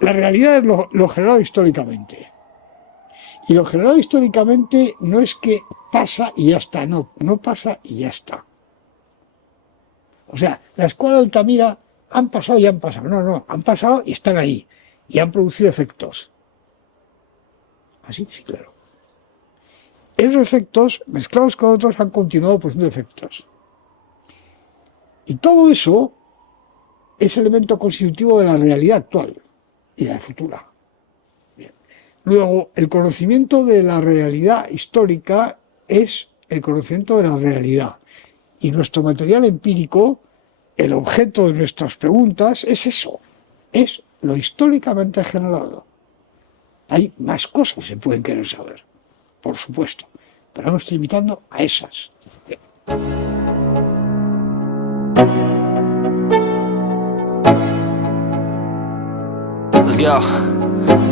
La realidad es lo generado históricamente. Y lo generado históricamente no es que pasa y ya está, no pasa y ya está. O sea, la escuela de Altamira han pasado y han pasado. No, han pasado y están ahí. Y han producido efectos. Así, sí, claro. Esos efectos, mezclados con otros, han continuado produciendo efectos. Y todo eso es elemento constitutivo de la realidad actual y de la futura. Bien. Luego, el conocimiento de la realidad histórica es el conocimiento de la realidad. Y nuestro material empírico, el objeto de nuestras preguntas, es eso. Es lo históricamente generado. Hay más cosas que se pueden querer saber, por supuesto. Pero me estoy limitando a esas. Bien. Let's go.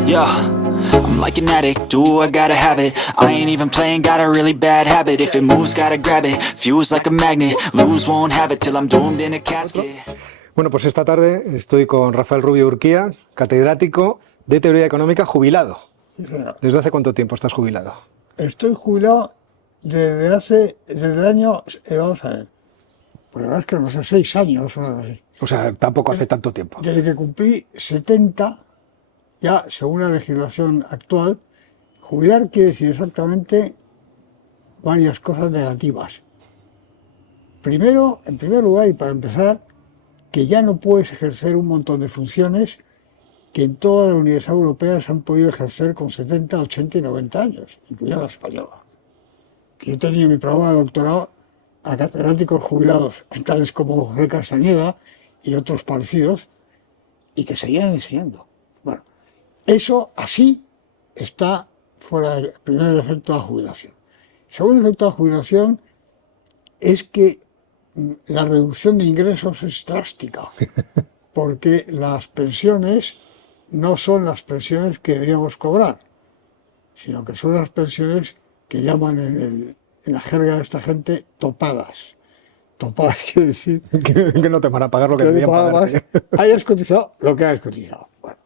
Yo, I'm like an addict, do I gotta have it. I ain't even playing, got a really bad habit. If it moves, gotta grab it. Fuse like a magnet, lose, won't have it till I'm doomed in a casket. Bueno, pues esta tarde estoy con Rafael Rubio Urquía, catedrático de Teoría Económica, jubilado. ¿Desde hace cuánto tiempo estás jubilado? Estoy jubilado desde el año, vamos a ver, pues la verdad es que no sé, 6 años o algo así. O sea, tampoco hace tanto tiempo. Desde que cumplí 70, ya según la legislación actual, jubilar quiere decir exactamente varias cosas negativas. Primero, en primer lugar y para empezar, que ya no puedes ejercer un montón de funciones que en todas las universidades europeas han podido ejercer con 70, 80 y 90 años, incluida la española. Que yo tenía mi programa de doctorado a catedráticos jubilados, tales como José Castañeda y otros parecidos, y que seguían enseñando. Bueno, eso así está fuera del primer efecto de la jubilación. El segundo efecto de la jubilación es que la reducción de ingresos es drástica, porque las pensiones no son las pensiones que deberíamos cobrar, sino que son las pensiones que llaman en la jerga de esta gente topadas. Topadas quiere decir que no te van a pagar lo que deberían pagarte. Hayas cotizado lo que hayas cotizado. Bueno.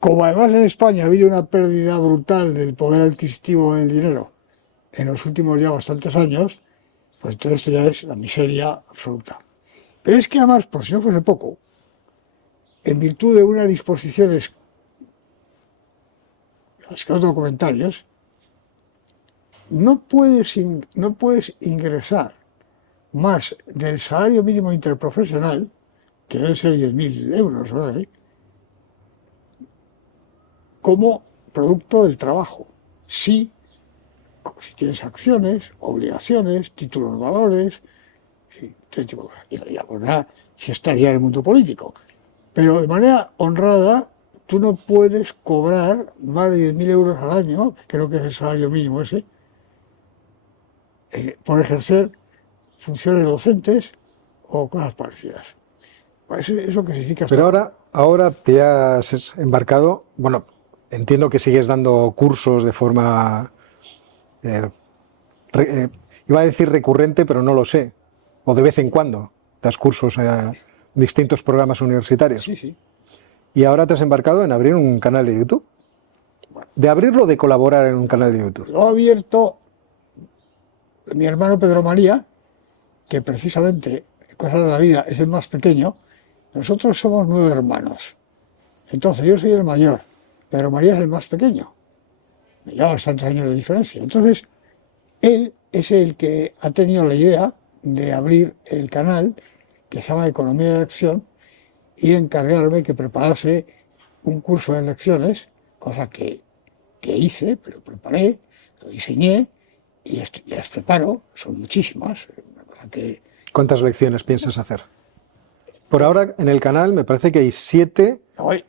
Como además en España ha habido una pérdida brutal del poder adquisitivo del dinero en los últimos ya bastantes años, pues entonces esto ya es la miseria absoluta. Pero es que además, por si no fuese poco, en virtud de unas disposiciones, las que no tengo comentarios, no puedes ingresar más del salario mínimo interprofesional, que debe ser 10.000 euros, ¿verdad? Como producto del trabajo. Si tienes acciones, obligaciones, títulos valores, sí, este tipo de cosas. Y ya, pues nada, si estaría en el mundo político. Pero de manera honrada, tú no puedes cobrar más de 10.000 euros al año, que creo que es el salario mínimo ese, por ejercer funciones docentes o cosas parecidas. Eso que significa... Pero ahora te has embarcado, bueno, entiendo que sigues dando cursos de forma, iba a decir recurrente, pero no lo sé, o de vez en cuando das cursos a distintos programas universitarios. Sí, sí. Y ahora te has embarcado en abrir un canal de YouTube. Bueno. ¿De abrirlo o de colaborar en un canal de YouTube? Lo ha abierto mi hermano Pedro María, que precisamente, cosas de la vida, es el más pequeño. Nosotros somos 9 hermanos. Entonces yo soy el mayor, pero María es el más pequeño. Me lleva bastantes años de diferencia. Entonces, él es el que ha tenido la idea de abrir el canal que se llama Economía de Acción y encargarme que preparase un curso de lecciones, cosa que hice, pero preparé, lo diseñé y ya las preparo, son muchísimas. Una cosa ¿Cuántas lecciones piensas hacer? Por ahora en el canal me parece que hay 7 No, Y-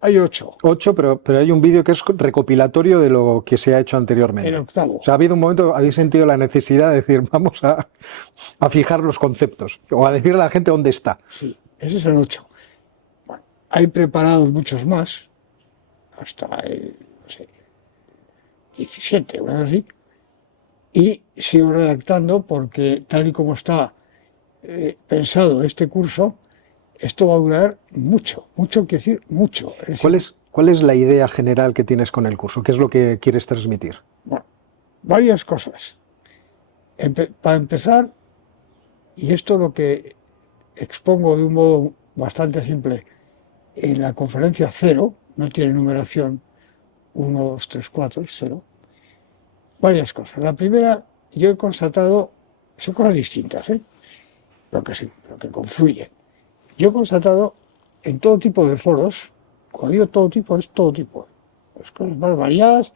hay 8, 8, pero hay un vídeo que es recopilatorio de lo que se ha hecho anteriormente. el octavo. O sea, ha habido un momento, habéis sentido la necesidad de decir, vamos a fijar los conceptos, o a decirle a la gente dónde está. Sí, ese es el 8. Bueno, hay preparados muchos más, hasta el, no sé, 17 o algo así, y sigo redactando porque tal y como está pensado este curso, esto va a durar mucho, mucho quiere decir mucho. Es decir, ¿Cuál es la idea general que tienes con el curso? ¿Qué es lo que quieres transmitir? bueno, varias cosas. Para empezar, y esto es lo que expongo de un modo bastante simple en la conferencia 0, no tiene numeración 1, 2, 3, 4, es 0, varias cosas. La primera, yo he constatado, son cosas distintas, lo que sí, lo que confluyen. Yo he constatado en todo tipo de foros, cuando digo todo tipo, es todo tipo, las cosas más variadas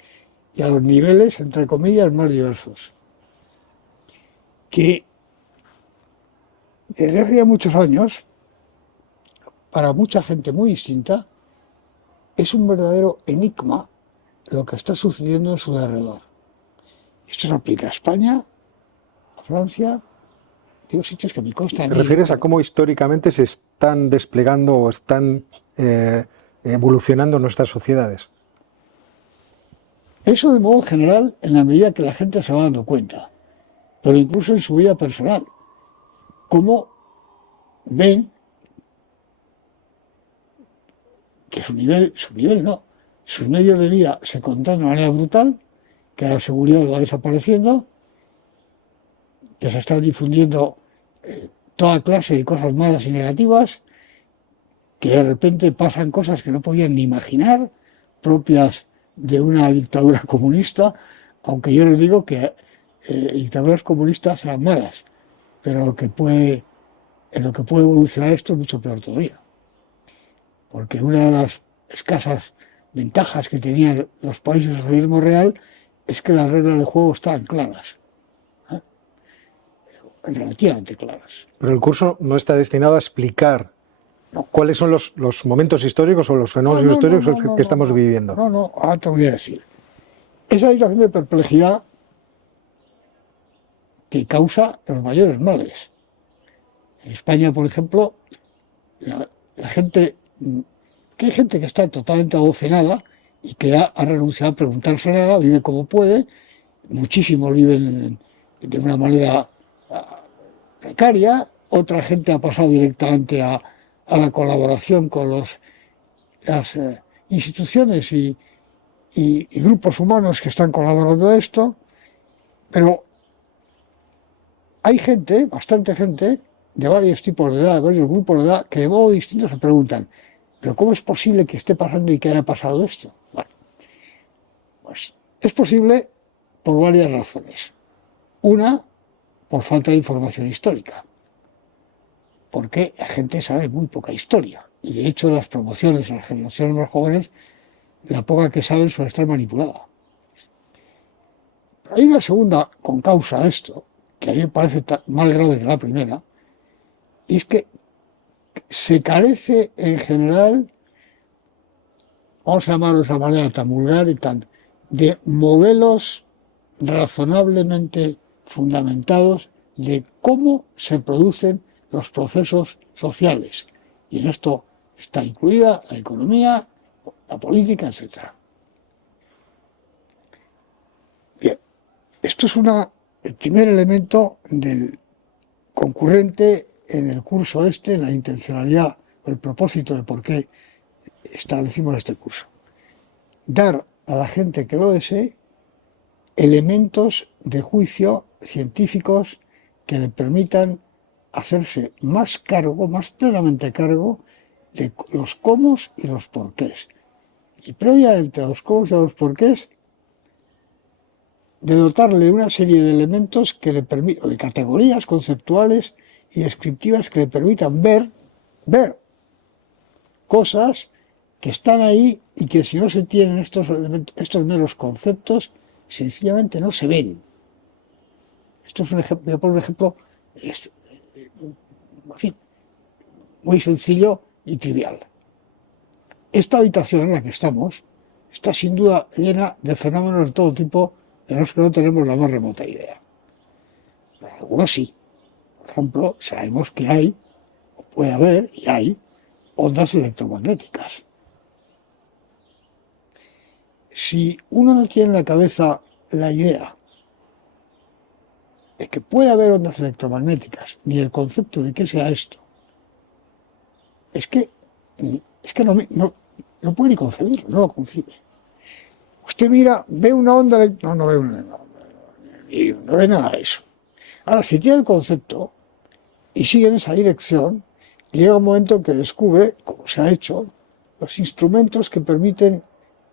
y a los niveles, entre comillas, más diversos, que desde hace ya muchos años, para mucha gente muy distinta, es un verdadero enigma lo que está sucediendo en su alrededor. Esto se aplica a España, a Francia, digo sitios que me consta a ¿Te mí. refieres a cómo históricamente se están desplegando o están evolucionando nuestras sociedades? Eso de modo general, en la medida que la gente se va dando cuenta, pero incluso en su vida personal, cómo ven que su nivel no, sus medios de vida se contraen de una manera brutal, que la seguridad va desapareciendo, que se están difundiendo toda clase de cosas malas y negativas, que de repente pasan cosas que no podían ni imaginar, propias de una dictadura comunista, aunque yo les digo que dictaduras comunistas eran malas, pero en lo que puede evolucionar esto es mucho peor todavía. Porque una de las escasas ventajas que tenían los países del socialismo real es que las reglas de juego estaban claras, ¿eh? Relativamente claras. Pero el curso no está destinado a explicar No, cuáles son los momentos históricos o los no, fenómenos no, no, históricos no, no, que no, estamos no, viviendo. no, no, ahora te voy a decir. Esa situación de perplejidad que causa los mayores males. En España, por ejemplo, la gente, que hay gente que está totalmente adocenada y que ha renunciado a preguntarse nada, vive como puede, muchísimos viven de una manera precaria, otra gente ha pasado directamente a la colaboración con las instituciones y grupos humanos que están colaborando a esto, pero hay gente, bastante gente, de varios tipos de edad, de varios grupos de edad, que de modo distinto se preguntan, ¿pero cómo es posible que esté pasando y que haya pasado esto? Bueno, pues es posible por varias razones. Una, por falta de información histórica, porque la gente sabe muy poca historia. Y de hecho las promociones en las generaciones más jóvenes, la poca que saben suele estar manipulada. Hay una segunda concausa a esto, que a mí me parece más grave que la primera, y es que se carece en general, vamos a llamarlo de esa manera tan vulgar y tan, de modelos razonablemente fundamentados de cómo se producen los procesos sociales. Y en esto está incluida la economía, la política, etc. Bien, esto es el primer elemento del concurrente en el curso este, la intencionalidad o el propósito de por qué establecimos este curso. Dar a la gente que lo desee elementos de juicio científicos que le permitan hacerse más cargo, más plenamente cargo de los cómo y los porqués. Y previamente a los cómo y a los porqués, de dotarle una serie de elementos que le permitan, de categorías conceptuales y descriptivas que le permitan ver cosas que están ahí y que si no se tienen estos meros conceptos, sencillamente no se ven. Esto es un ejemplo, voy a poner un ejemplo en fin, muy sencillo y trivial. esta habitación en la que estamos está sin duda llena de fenómenos de todo tipo de los que no tenemos la más remota idea. Pero algunos sí. Por ejemplo, sabemos que hay, o puede haber, y hay, ondas electromagnéticas. Si uno no tiene en la cabeza la idea de que puede haber ondas electromagnéticas, ni el concepto de qué sea esto, es que no puede ni concebirlo, no lo concibe. Usted mira, ve una onda, no ve nada de eso. Ahora, si tiene el concepto y sigue en esa dirección, llega un momento en que descubre, como se ha hecho, los instrumentos que permiten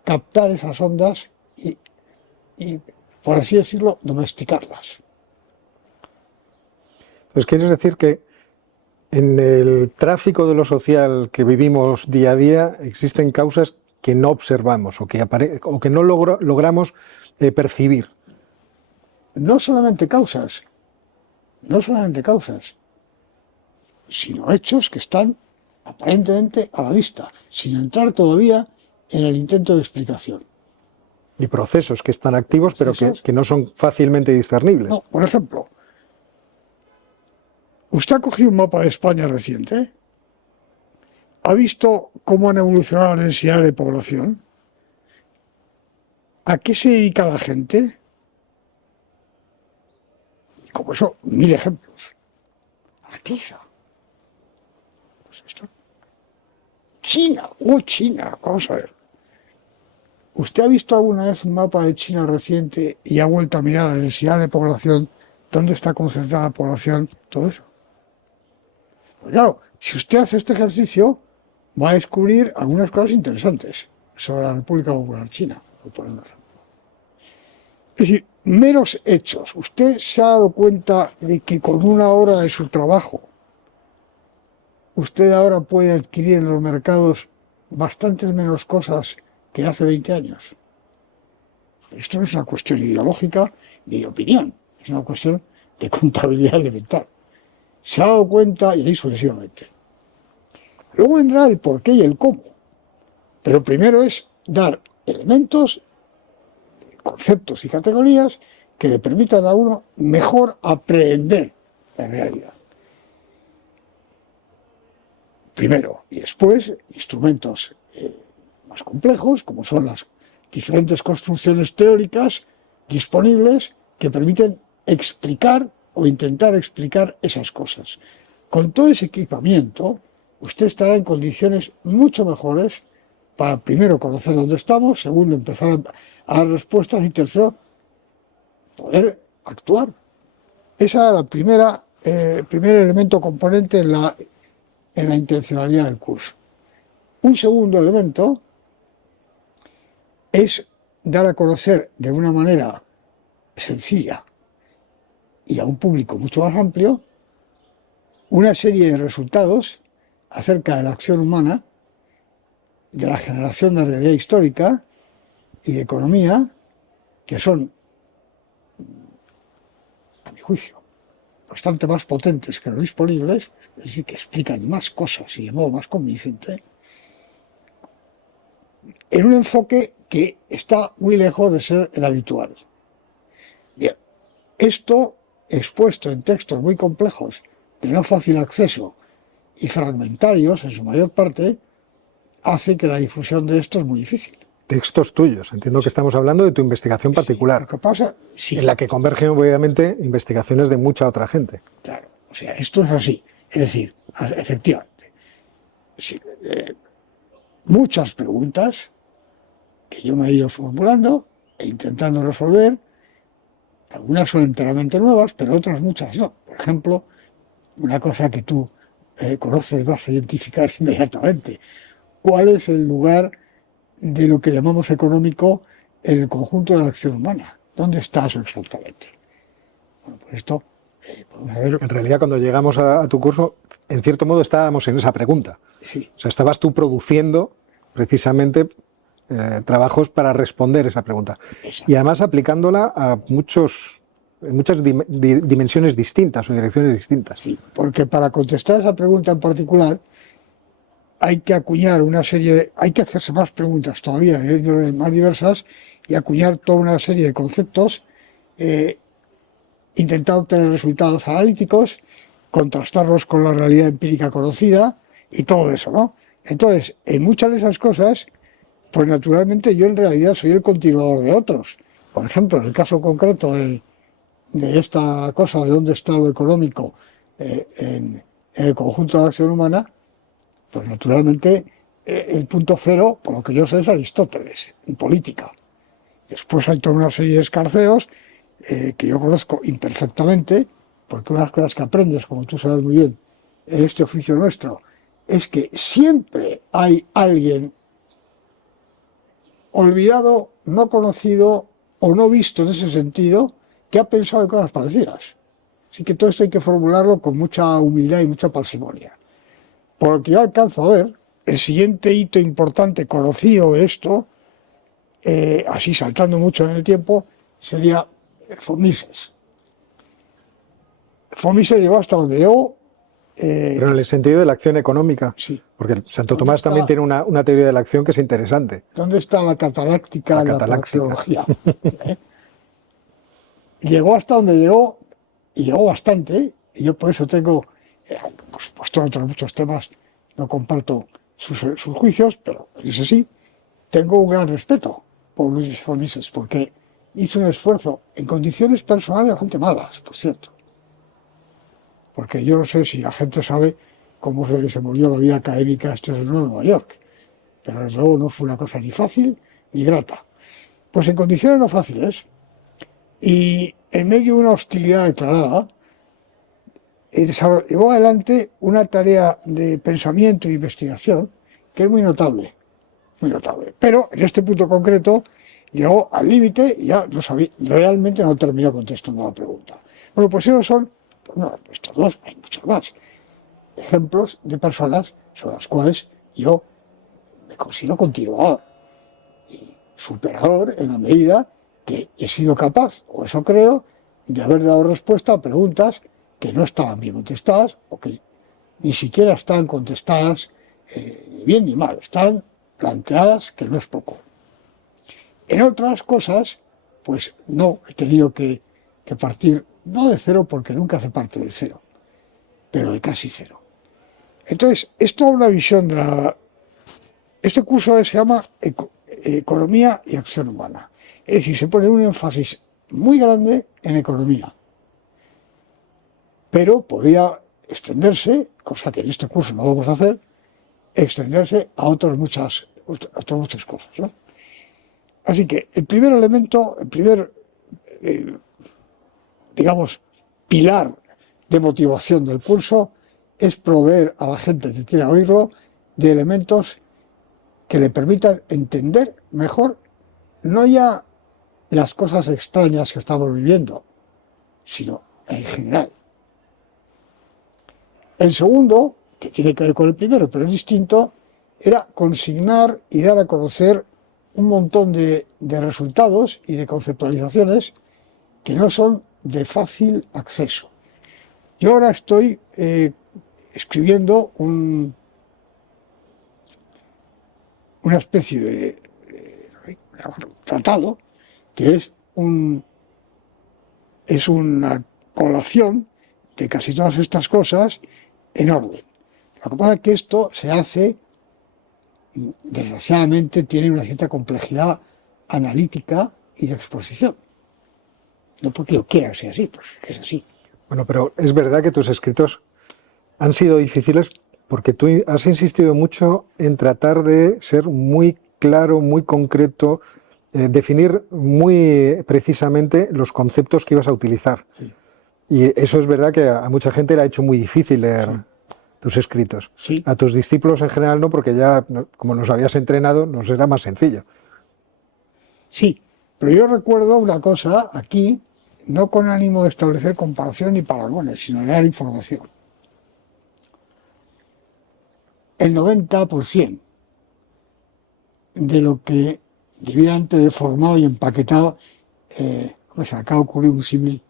captar esas ondas y por así decirlo, domesticarlas. Entonces, ¿quieres decir que en el tráfico de lo social que vivimos día a día existen causas que no observamos o que no logramos percibir? No solamente causas, sino hechos que están aparentemente a la vista, sin entrar todavía en el intento de explicación. Y procesos que están activos, pero que no son fácilmente discernibles. No, por ejemplo, usted ha cogido un mapa de España reciente, ha visto cómo han evolucionado las densidades de población, a qué se dedica la gente, y como eso, 1000 ejemplos. A la tiza. Pues esto. China, vamos a ver. ¿Usted ha visto alguna vez un mapa de China reciente y ha vuelto a mirar la densidad de población, dónde está concentrada la población, todo eso? Pues claro, si usted hace este ejercicio, va a descubrir algunas cosas interesantes sobre la República Popular China, por poner un ejemplo. Es decir, meros hechos. Usted se ha dado cuenta de que con una hora de su trabajo, usted ahora puede adquirir en los mercados bastantes menos cosas que hace 20 años. Esto no es una cuestión ideológica ni de opinión, es una cuestión de contabilidad elemental. Se ha dado cuenta y ahí sucesivamente. Luego vendrá el por qué y el cómo. Pero primero es dar elementos, conceptos y categorías que le permitan a uno mejor aprehender la realidad. Primero y después, instrumentos más complejos, como son las diferentes construcciones teóricas disponibles que permiten explicar o intentar explicar esas cosas. Con todo ese equipamiento, usted estará en condiciones mucho mejores para, primero, conocer dónde estamos, segundo, empezar a dar respuestas y, tercero, poder actuar. Ese era el primer elemento componente en la intencionalidad del curso. Un segundo elemento es dar a conocer de una manera sencilla y a un público mucho más amplio una serie de resultados acerca de la acción humana, de la generación de realidad histórica y de economía, que son, a mi juicio, bastante más potentes que los disponibles, es decir, que explican más cosas y de modo más convincente, en un enfoque que está muy lejos de ser el habitual. Bien, esto expuesto en textos muy complejos, de no fácil acceso y fragmentarios en su mayor parte, hace que la difusión de esto es muy difícil. Textos tuyos, entiendo que estamos hablando de tu investigación particular, Sí, lo que pasa, sí, en la que convergen obviamente investigaciones de mucha otra gente. Claro, o sea, esto es así. Es decir, efectivamente, sí, muchas preguntas que yo me he ido formulando e intentando resolver. Algunas son enteramente nuevas, pero otras muchas no. Por ejemplo, una cosa que tú conoces, vas a identificar inmediatamente. ¿Cuál es el lugar de lo que llamamos económico en el conjunto de la acción humana? ¿Dónde está eso exactamente? Bueno, pues esto, podemos ver. En realidad, cuando llegamos a tu curso, en cierto modo estábamos en esa pregunta. Sí. O sea, estabas tú produciendo precisamente trabajos para responder esa pregunta. Exacto. Y además aplicándola a muchas dimensiones distintas o direcciones distintas. Sí, porque para contestar esa pregunta en particular, hay que acuñar una serie hay que hacerse más preguntas todavía, más diversas, y acuñar toda una serie de conceptos, intentar obtener resultados analíticos, contrastarlos con la realidad empírica conocida y todo eso, ¿no? Entonces, en muchas de esas cosas, pues naturalmente yo en realidad soy el continuador de otros. Por ejemplo, en el caso concreto de esta cosa de dónde está lo económico en el conjunto de la acción humana, pues naturalmente el punto cero, por lo que yo sé, es Aristóteles, en política. Después hay toda una serie de escarceos que yo conozco imperfectamente, porque una de las cosas que aprendes, como tú sabes muy bien, en este oficio nuestro, es que siempre hay alguien olvidado, no conocido o no visto en ese sentido, que ha pensado en cosas parecidas. Así que todo esto hay que formularlo con mucha humildad y mucha parsimonia. Por lo que yo alcanzo a ver, el siguiente hito importante conocido de esto, así saltando mucho en el tiempo, sería Fomises. Fomises llegó hasta donde llegó. Pero en el sentido de la acción económica, Sí. porque Santo Tomás también tiene una teoría de la acción que es interesante. ¿Dónde está la cataláctica en la praxeología? Llegó hasta donde llegó, y llegó bastante, y yo por eso tengo, por supuesto, en otros muchos temas no comparto sus juicios, pero ese sí, tengo un gran respeto por Luis Fomises, porque hizo un esfuerzo en condiciones personales bastante malas, por cierto. Porque yo no sé si la gente sabe cómo se desenvolvió la vida académica en Nueva York, pero desde luego no fue una cosa ni fácil ni grata. Pues en condiciones no fáciles, y en medio de una hostilidad declarada, llevó adelante una tarea de pensamiento e investigación que es muy notable, muy notable. Pero en este punto concreto llegó al límite y ya no sabía, realmente no terminó contestando la pregunta. Bueno, pues esos son, bueno, estos dos, hay muchos más, ejemplos de personas sobre las cuales yo me considero continuador y superador en la medida que he sido capaz, o eso creo, de haber dado respuesta a preguntas que no estaban bien contestadas o que ni siquiera estaban contestadas ni bien ni mal, están planteadas, que no es poco. En otras cosas, pues no he tenido que partir, no de cero porque nunca se parte de cero, pero de casi cero. Entonces, es toda una visión de este curso se llama Economía y Acción Humana. Es decir, se pone un énfasis muy grande en economía, pero podría extenderse, cosa que en este curso no vamos a hacer, extenderse a otras muchas cosas, ¿no? Así que el primer elemento, el primer, digamos, pilar de motivación del curso es proveer a la gente que quiera oírlo de elementos que le permitan entender mejor no ya las cosas extrañas que estamos viviendo, sino en general. El segundo, que tiene que ver con el primero, pero es distinto, era consignar y dar a conocer un montón de resultados y de conceptualizaciones que no son de fácil acceso. Yo ahora estoy escribiendo una especie de tratado que es una colación de casi todas estas cosas en orden. Lo que pasa es que esto se hace, desgraciadamente, tiene una cierta complejidad analítica y de exposición. No porque yo quiera que sea así, pues es así. Bueno, pero es verdad que tus escritos han sido difíciles porque tú has insistido mucho en tratar de ser muy claro, muy concreto, definir muy precisamente los conceptos que ibas a utilizar. Sí. Y eso es verdad que a mucha gente le ha hecho muy difícil leer tus escritos. Sí. A tus discípulos en general no, porque ya, como nos habías entrenado, nos era más sencillo. Sí, pero yo recuerdo una cosa aquí, no con ánimo de establecer comparación ni paragones, sino de dar información. El 90% de lo que debidamente de formado y empaquetado, pues acá ocurrió un símil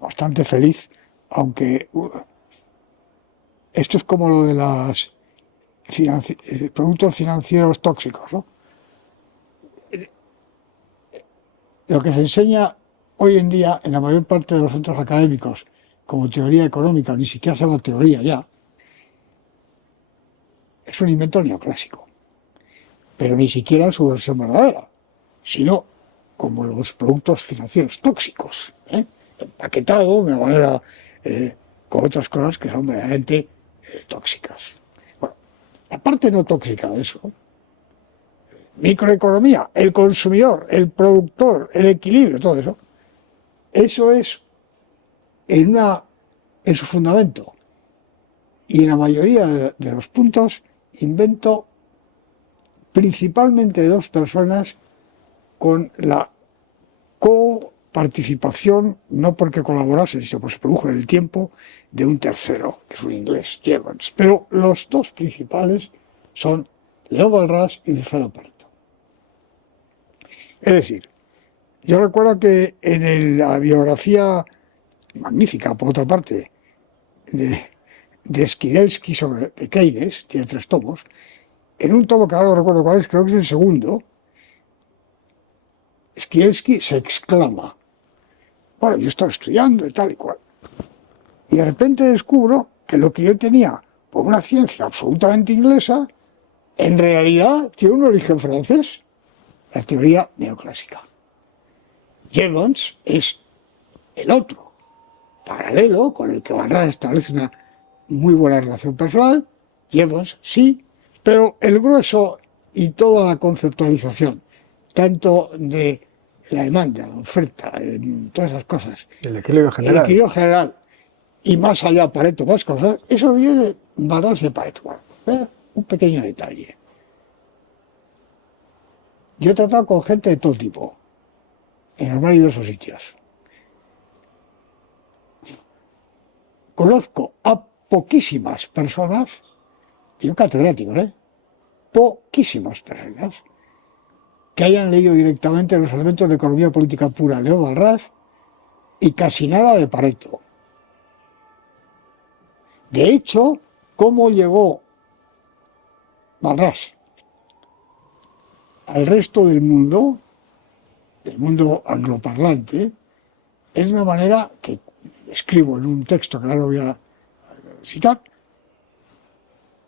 bastante feliz, aunque esto es como lo de productos financieros tóxicos, ¿no? Lo que se enseña hoy en día en la mayor parte de los centros académicos como teoría económica, ni siquiera se llama teoría ya, es un invento neoclásico, pero ni siquiera en su versión verdadera, sino como los productos financieros tóxicos, empaquetado de una manera con otras cosas que son verdaderamente tóxicas. Bueno, la parte no tóxica de eso, microeconomía, el consumidor, el productor, el equilibrio, todo eso, eso es en su fundamento y en la mayoría de los puntos invento principalmente de dos personas con la coparticipación, no porque colaborasen, sino porque se produjo en el tiempo, de un tercero, que es un inglés, Jevons. Pero los dos principales son Leo Walras y Wilfredo Pareto. Es decir, yo recuerdo que en la biografía magnífica, por otra parte, de Skidelsky de Keynes, tiene 3 tomos, en un tomo que ahora no recuerdo cuál es, creo que es el segundo, Skidelsky se exclama: bueno, yo estaba estudiando y tal y cual, y de repente descubro que lo que yo tenía por una ciencia absolutamente inglesa, en realidad tiene un origen francés, la teoría neoclásica. Jevons es el otro, paralelo, con el que Walras establece una muy buena relación personal. Jevons sí, pero el grueso y toda la conceptualización, tanto de la demanda, la oferta, todas esas cosas, El equilibrio general. el equilibrio general, y más allá Pareto, más cosas, eso viene de Walras y Pareto. Bueno, un pequeño detalle. Yo he tratado con gente de todo tipo, en los más diversos sitios. Conozco a poquísimas personas, y un catedrático, poquísimas personas, que hayan leído directamente los elementos de economía política pura de Leo Walras y casi nada de Pareto. De hecho, cómo llegó Walras al resto del mundo angloparlante, es una manera que escribo en un texto que ahora lo voy a citar.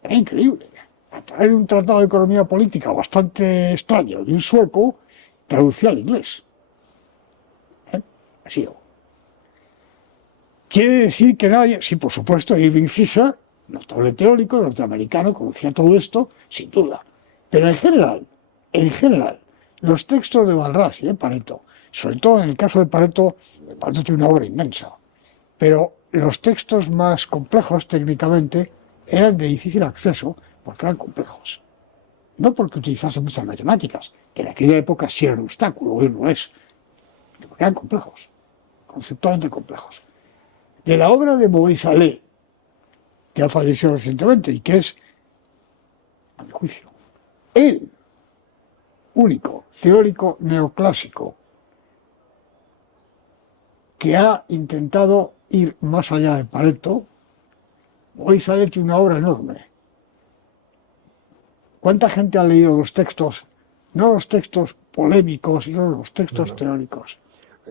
Era increíble. A través de un tratado de economía política bastante extraño de un sueco, traducía al inglés. Así. Quiere decir que nadie, sí, por supuesto, Irving Fisher, notable teórico norteamericano, conocía todo esto, sin duda. Pero en general, los textos de Walras y de Pareto, sobre todo en el caso de Pareto tiene una obra inmensa, pero los textos más complejos técnicamente eran de difícil acceso porque eran complejos. No porque utilizasen muchas matemáticas, que en aquella época sí era un obstáculo, hoy no es, porque eran complejos, conceptualmente complejos. De la obra de Maurice Allais, que ha fallecido recientemente y que es, a mi juicio, el único teórico neoclásico que ha intentado ir más allá de Pareto, Maurice Allais tiene una obra enorme. ¿Cuánta gente ha leído los textos, no los textos polémicos, sino los textos teóricos?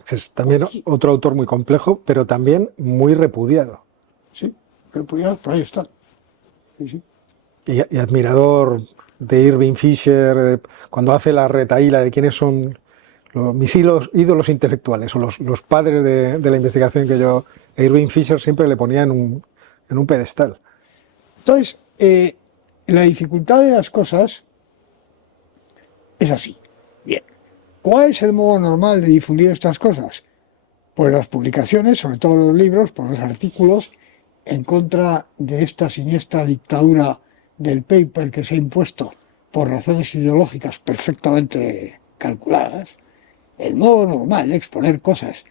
Es también otro autor muy complejo, pero también muy repudiado. Sí, repudiado, por ahí está. Sí, sí. Y admirador de Irving Fisher, cuando hace la retahíla de quiénes son mis ídolos intelectuales o los padres de la investigación, que yo a Irving Fisher siempre le ponía en un pedestal. Entonces, la dificultad de las cosas es así. Bien. ¿Cuál es el modo normal de difundir estas cosas? Pues las publicaciones, sobre todo los libros, por los artículos, en contra de esta siniestra dictadura del paper que se ha impuesto por razones ideológicas perfectamente calculadas. El modo normal de exponer cosas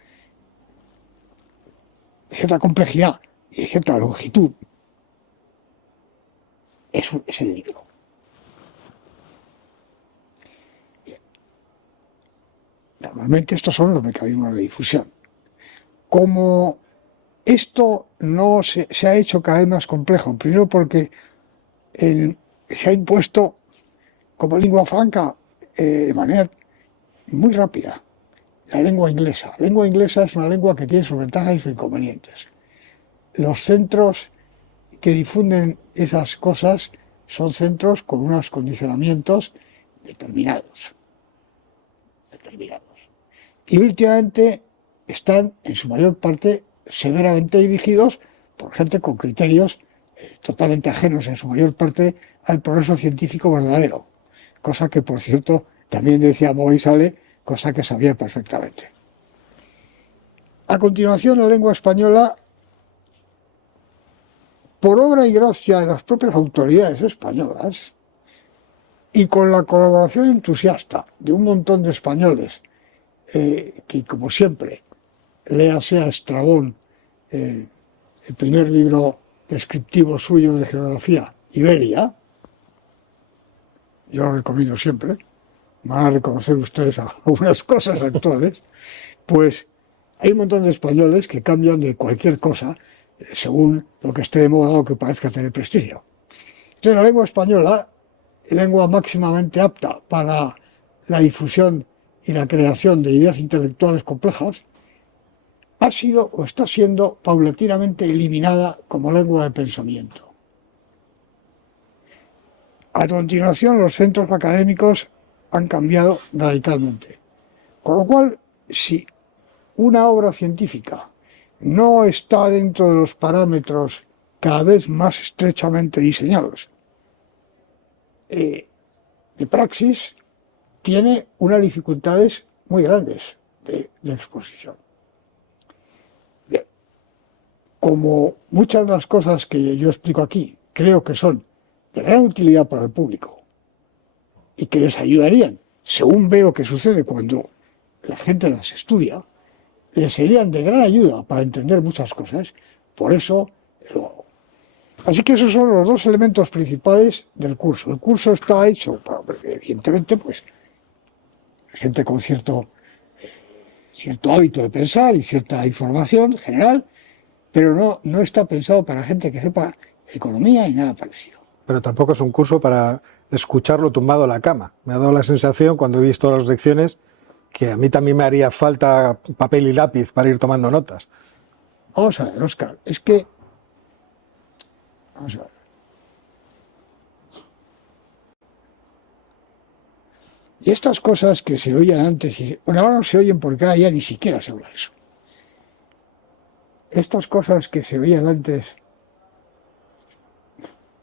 de cierta complejidad y de cierta longitud es el libro. Normalmente estos son los mecanismos de difusión. Como esto no se ha hecho cada vez más complejo, primero porque el se ha impuesto como lengua franca de manera muy rápida. La lengua inglesa. La lengua inglesa es una lengua que tiene sus ventajas y sus inconvenientes. Los centros que difunden esas cosas son centros con unos condicionamientos determinados. Y últimamente están, en su mayor parte, severamente dirigidos por gente con criterios totalmente ajenos, en su mayor parte, al progreso científico verdadero. Cosa que, por cierto, también decía Moisale, cosa que sabía perfectamente. A continuación, la lengua española, por obra y gracia de las propias autoridades españolas, y con la colaboración entusiasta de un montón de españoles, que como siempre, léase a Estrabón, el primer libro descriptivo suyo de geografía, Iberia, yo lo recomiendo siempre, van a reconocer ustedes algunas cosas actuales, pues hay un montón de españoles que cambian de cualquier cosa según lo que esté de moda o que parezca tener prestigio. Entonces la lengua española, lengua máximamente apta para la difusión y la creación de ideas intelectuales complejas, ha sido o está siendo paulatinamente eliminada como lengua de pensamiento. A continuación, los centros académicos han cambiado radicalmente. Con lo cual, si una obra científica no está dentro de los parámetros cada vez más estrechamente diseñados de praxis, tiene unas dificultades muy grandes de exposición. Bien. Como muchas de las cosas que yo explico aquí creo que son de gran utilidad para el público y que les ayudarían, según veo que sucede cuando la gente las estudia, les serían de gran ayuda para entender muchas cosas, por eso lo hago. Así que esos son los dos elementos principales del curso. El curso está hecho, evidentemente, pues, gente con cierto hábito de pensar y cierta información general, pero no está pensado para gente que sepa economía y nada parecido. Pero tampoco es un curso para escucharlo tumbado en la cama. Me ha dado la sensación, cuando he visto las lecciones, que a mí también me haría falta papel y lápiz para ir tomando notas. Vamos a ver, Óscar, es que... Vamos a ver. Y estas cosas que se oían antes, bueno, ahora no se oyen porque ahora ya ni siquiera se habla de eso. Estas cosas que se oían antes,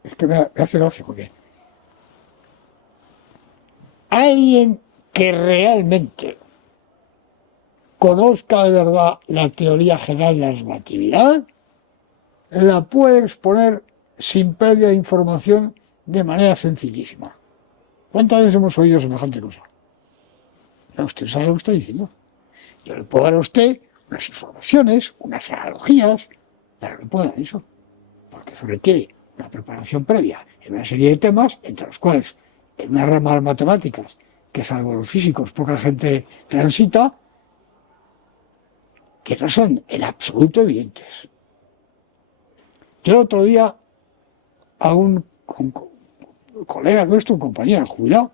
es que me hace gracia porque alguien que realmente conozca de verdad la teoría general de la relatividad, la puede exponer sin pérdida de información de manera sencillísima. ¿Cuántas veces hemos oído semejante cosa? Usted sabe lo que estoy diciendo. Yo le puedo dar a usted unas informaciones, unas analogías, pero no puedo dar eso, porque eso requiere una preparación previa en una serie de temas, entre los cuales, en una rama de las matemáticas, que salvo los físicos poca gente transita, que no son en absoluto evidentes. Yo el otro día a un colega nuestro, un compañero jubilado,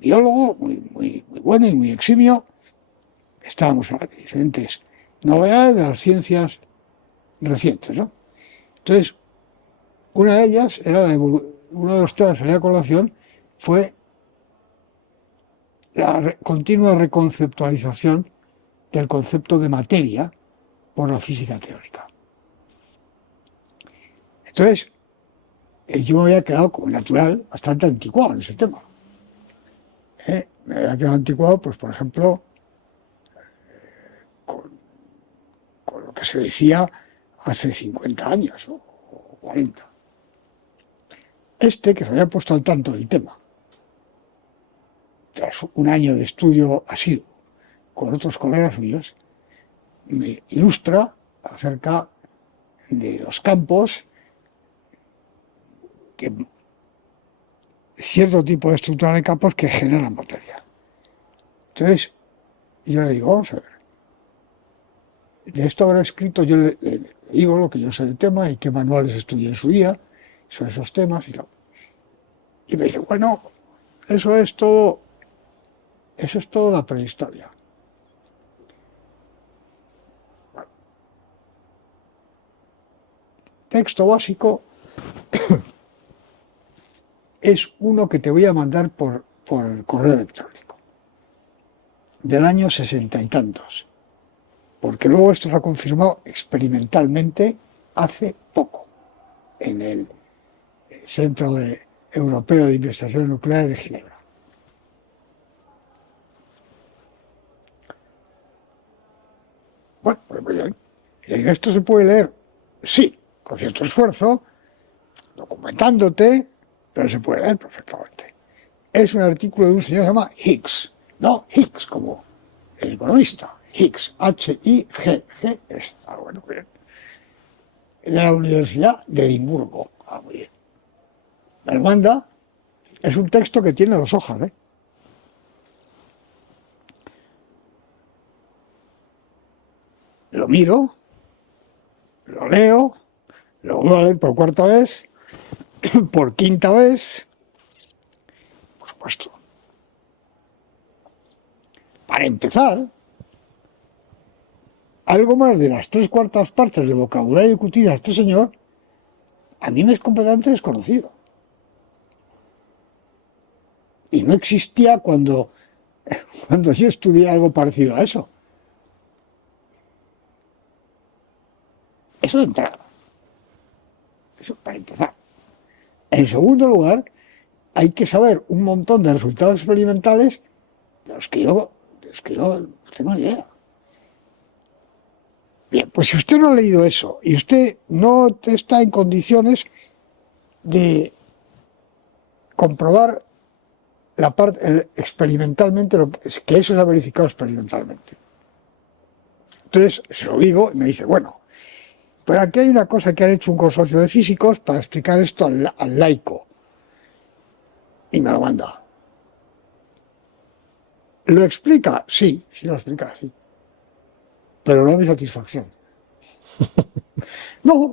biólogo, muy bueno y muy eximio, estábamos hablando de diferentes novedades de las ciencias recientes, ¿no? Entonces, una de ellas era uno de los temas de la colación fue la continua reconceptualización del concepto de materia por la física teórica. Entonces, yo me había quedado, como natural, bastante anticuado en ese tema. Me había quedado anticuado, pues, por ejemplo, con lo que se decía hace 50 años, ¿no? O 40. Que se había puesto al tanto del tema, tras un año de estudio asiduo con otros colegas suyos, me ilustra acerca de los campos que cierto tipo de estructura de campos que generan materia. Entonces, yo le digo, vamos a ver, de esto habrá escrito, yo le digo lo que yo sé del tema y qué manuales estudié en su día sobre esos temas y tal. Y me dice, bueno, eso es todo la prehistoria. Bueno, texto básico es uno que te voy a mandar por correo electrónico, del año 60 y tantos, porque luego esto se ha confirmado experimentalmente hace poco en el Centro Europeo de Investigación Nuclear de Ginebra. Bueno, pues muy bien. Y digo, ¿esto se puede leer? Sí, con cierto esfuerzo, documentándote, pero se puede leer perfectamente. Es un artículo de un señor que se llama Higgs, no Higgs como el economista, Higgs, H-I-G-G-S. Bueno, bien. De la Universidad de Edimburgo. Muy bien. Me lo manda, es un texto que tiene 2 hojas, ¿eh? Lo miro, lo leo, lo vuelvo a leer por 4ª vez, por 5ª vez, por supuesto. Para empezar, algo más de las 3/4 partes del vocabulario que utiliza este señor, a mí me es completamente desconocido. Y no existía cuando yo estudié algo parecido a eso. Eso de entrada. Eso para empezar. En segundo lugar, hay que saber un montón de resultados experimentales de los que yo no tengo ni idea. Bien, pues si usted no ha leído eso y usted no está en condiciones de comprobar experimentalmente que eso se ha verificado experimentalmente. Entonces se lo digo y me dice, bueno, pero aquí hay una cosa que han hecho un consorcio de físicos para explicar esto al laico. Y me lo manda. ¿Lo explica? Sí lo explica, sí. Pero no a mi satisfacción.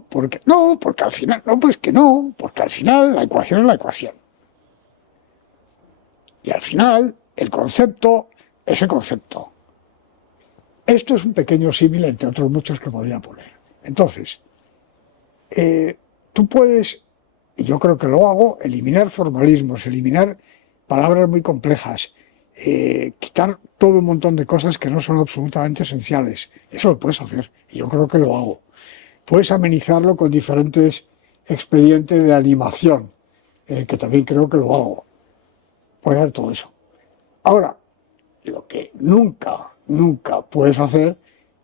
Porque al final, porque al final la ecuación es la ecuación. Y al final el concepto es el concepto. Esto es un pequeño símil entre otros muchos que podría poner. Entonces, tú puedes, y yo creo que lo hago, eliminar formalismos, eliminar palabras muy complejas, quitar todo un montón de cosas que no son absolutamente esenciales. Eso lo puedes hacer, y yo creo que lo hago. Puedes amenizarlo con diferentes expedientes de animación, que también creo que lo hago. Puedes hacer todo eso. Ahora, lo que nunca puedes hacer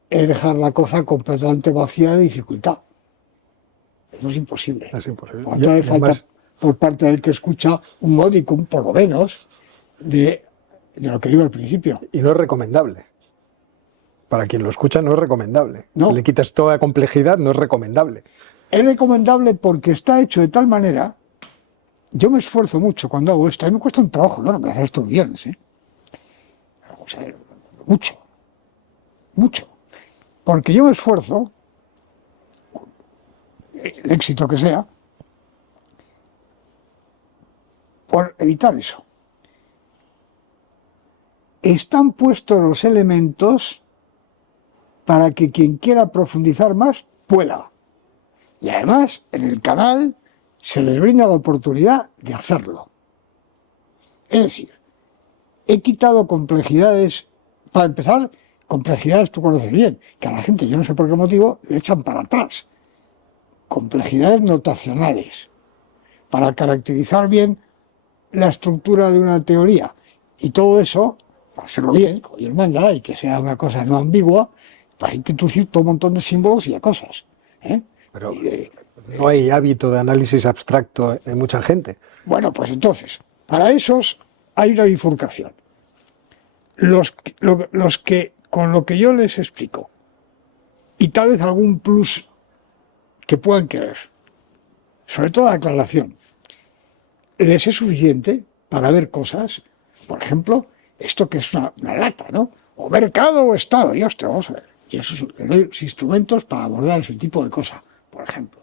es dejar la cosa completamente vacía de dificultad. Eso es imposible. Es imposible. Cuando hace falta por parte del que escucha un modicum, por lo menos, de lo que digo al principio. Y no es recomendable. Para quien lo escucha no es recomendable. No. Si le quitas toda complejidad, no es recomendable. Es recomendable porque está hecho de tal manera. Yo me esfuerzo mucho cuando hago esto. A mí me cuesta un trabajo enorme hacer estos guiones, ¿eh? O sea, mucho. Porque yo me esfuerzo, el éxito que sea, por evitar eso. Están puestos los elementos para que quien quiera profundizar más pueda. Y además, en el canal se les brinda la oportunidad de hacerlo. Es decir, he quitado complejidades, para empezar, complejidades tú conoces bien, que a la gente, yo no sé por qué motivo, le echan para atrás. Complejidades notacionales, para caracterizar bien la estructura de una teoría. Y todo eso, para hacerlo bien, como Dios manda, y que sea una cosa no ambigua, pues hay que introducir todo un montón de símbolos y de cosas. Pero no hay hábito de análisis abstracto en mucha gente. Bueno, pues entonces, para esos hay una bifurcación. Los que, con lo que yo les explico, y tal vez algún plus que puedan querer, sobre todo la aclaración, les es suficiente para ver cosas, por ejemplo, esto que es una lata, ¿no? O mercado o estado, y hostia, vamos a ver. Y esos son los instrumentos para abordar ese tipo de cosas, por ejemplo.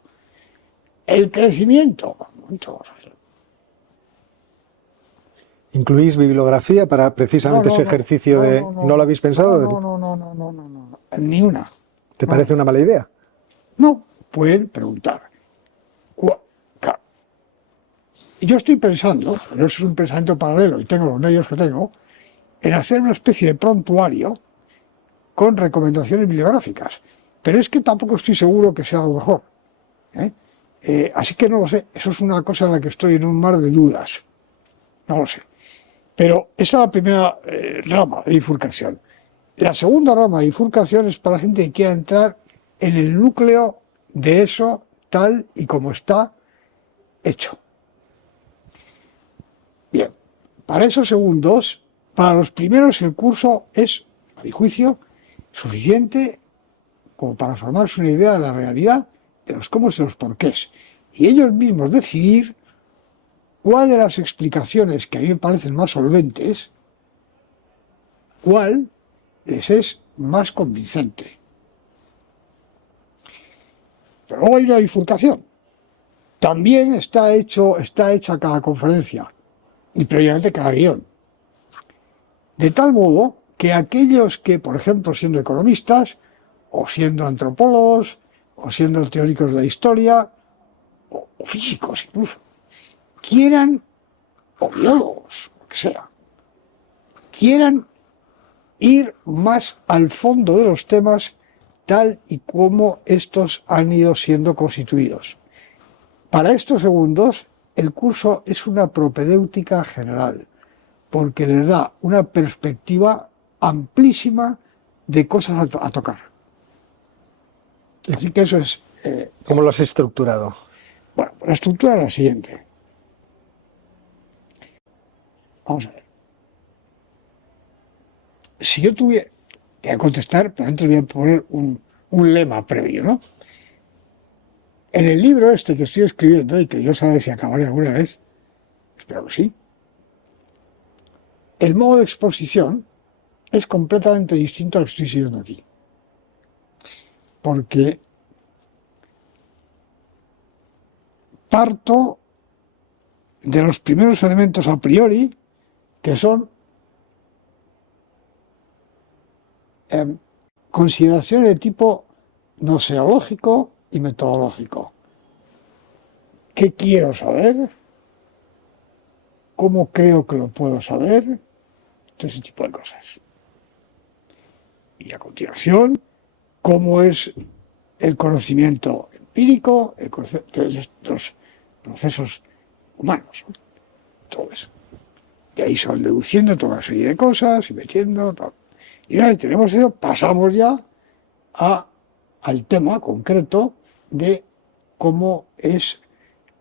El crecimiento, vamos a ver. ¿Incluís bibliografía para precisamente ese ejercicio de... ¿No lo habéis pensado? No, ni una. ¿Te parece una mala idea? No, pueden preguntar. Claro. Yo estoy pensando, pero eso es un pensamiento paralelo y tengo los medios que tengo, en hacer una especie de prontuario con recomendaciones bibliográficas. Pero es que tampoco estoy seguro que sea lo mejor. Así que no lo sé. Eso es una cosa en la que estoy en un mar de dudas. No lo sé. Pero esa es la primera rama de bifurcación. La segunda rama de bifurcación es para la gente que quiera entrar en el núcleo de eso tal y como está hecho. Bien, para esos segundos, para los primeros el curso es, a mi juicio, suficiente como para formarse una idea de la realidad, de los cómo y los porqués. Y ellos mismos decidir cuál de las explicaciones que a mí me parecen más solventes, cuál les es más convincente. Pero luego hay una bifurcación. También está hecha cada conferencia y previamente cada guión. De tal modo que aquellos que, por ejemplo, siendo economistas, o siendo antropólogos, o siendo teóricos de la historia, o físicos incluso, quieran, o biólogos, lo que sea, quieran ir más al fondo de los temas tal y como estos han ido siendo constituidos. Para estos segundos, el curso es una propedéutica general, porque les da una perspectiva amplísima de cosas a tocar. Así que eso es... ¿Cómo lo has estructurado? Bueno, la estructura es la siguiente. Vamos a ver. Si yo tuviera... Voy a contestar, pero antes voy a poner un lema previo, ¿no? En el libro este que estoy escribiendo, y que yo sabe si acabaré alguna vez, espero que sí, el modo de exposición es completamente distinto al que estoy siguiendo aquí. Porque parto de los primeros elementos a priori, que son consideraciones de tipo noseológico y metodológico. ¿Qué quiero saber? ¿Cómo creo que lo puedo saber? Todo ese tipo de cosas. Y a continuación, ¿cómo es el conocimiento empírico, el conocimiento de los procesos humanos? ¿No? Todo eso. De ahí se van deduciendo toda una serie de cosas y metiendo... Todo. Y una vez tenemos eso, pasamos ya al tema concreto de cómo es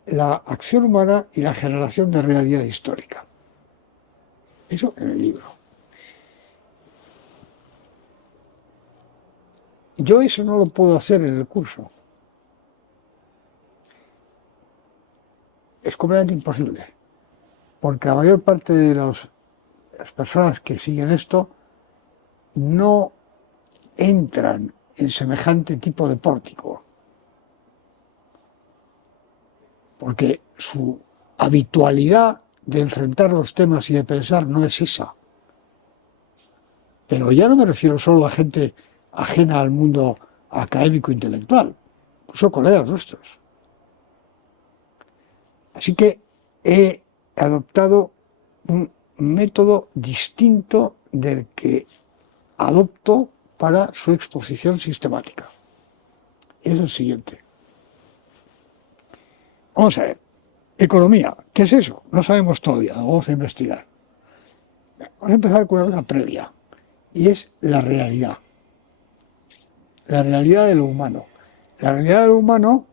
la acción humana y la generación de realidad histórica. Eso en el libro. Yo eso no lo puedo hacer en el curso. Es completamente imposible. Porque la mayor parte de las personas que siguen esto no entran en semejante tipo de pórtico. Porque su habitualidad de enfrentar los temas y de pensar no es esa. Pero ya no me refiero solo a gente ajena al mundo académico e intelectual, incluso colegas nuestros. Así que he adoptado un método distinto del que adopto para su exposición sistemática. Es el siguiente. Vamos a ver. Economía. ¿Qué es eso? No sabemos todavía. Lo vamos a investigar. Vamos a empezar con una cosa previa. Y es la realidad. La realidad de lo humano. La realidad de lo humano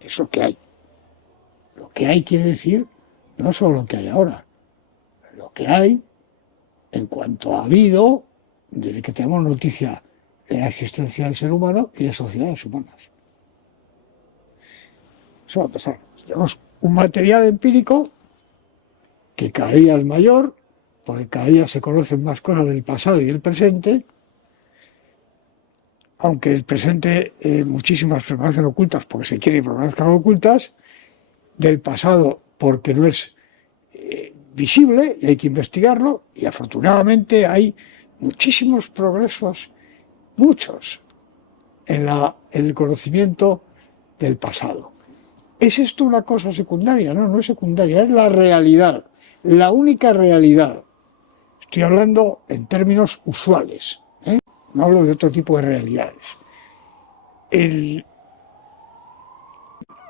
es lo que hay. Lo que hay quiere decir no solo lo que hay ahora. Lo que hay en cuanto ha habido desde que tenemos noticia de la existencia del ser humano y de sociedades humanas. Eso va a pasar. Tenemos un material empírico que cada día es mayor, porque cada día se conocen más cosas del pasado y del presente, aunque el presente muchísimas permanecen ocultas porque se quiere que permanezcan ocultas, del pasado porque no es visible y hay que investigarlo, y afortunadamente hay muchísimos progresos, muchos, en el conocimiento del pasado. ¿Es esto una cosa secundaria? No, no es secundaria, es la realidad, la única realidad. Estoy hablando en términos usuales, ¿eh? No hablo de otro tipo de realidades.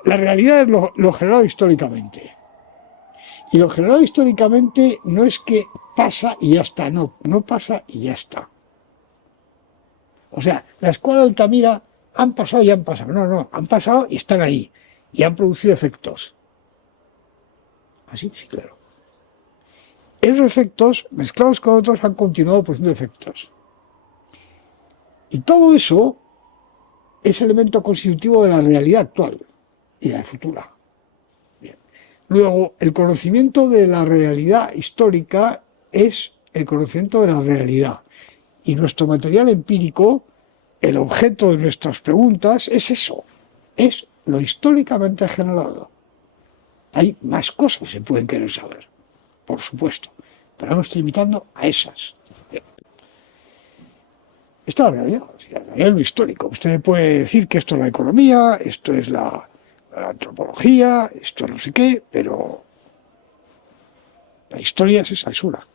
La realidad es lo generado históricamente. Y lo generado históricamente no es que pasa y ya está, no, no pasa y ya está. O sea, la escuela de Altamira han pasado y han pasado. No, no, han pasado y están ahí. Y han producido efectos. Así, sí, claro. Esos efectos, mezclados con otros, han continuado produciendo efectos. Y todo eso es elemento constitutivo de la realidad actual y de la futura. Bien. Luego, el conocimiento de la realidad histórica es el conocimiento de la realidad. Y nuestro material empírico, el objeto de nuestras preguntas, es eso, es lo históricamente generado. Hay más cosas que se pueden querer saber, por supuesto, pero me estoy limitando a esas. Esta es la realidad, la realidad es lo histórico. Usted puede decir que esto es la economía, esto es la antropología, esto no sé qué, pero la historia es esa, es una.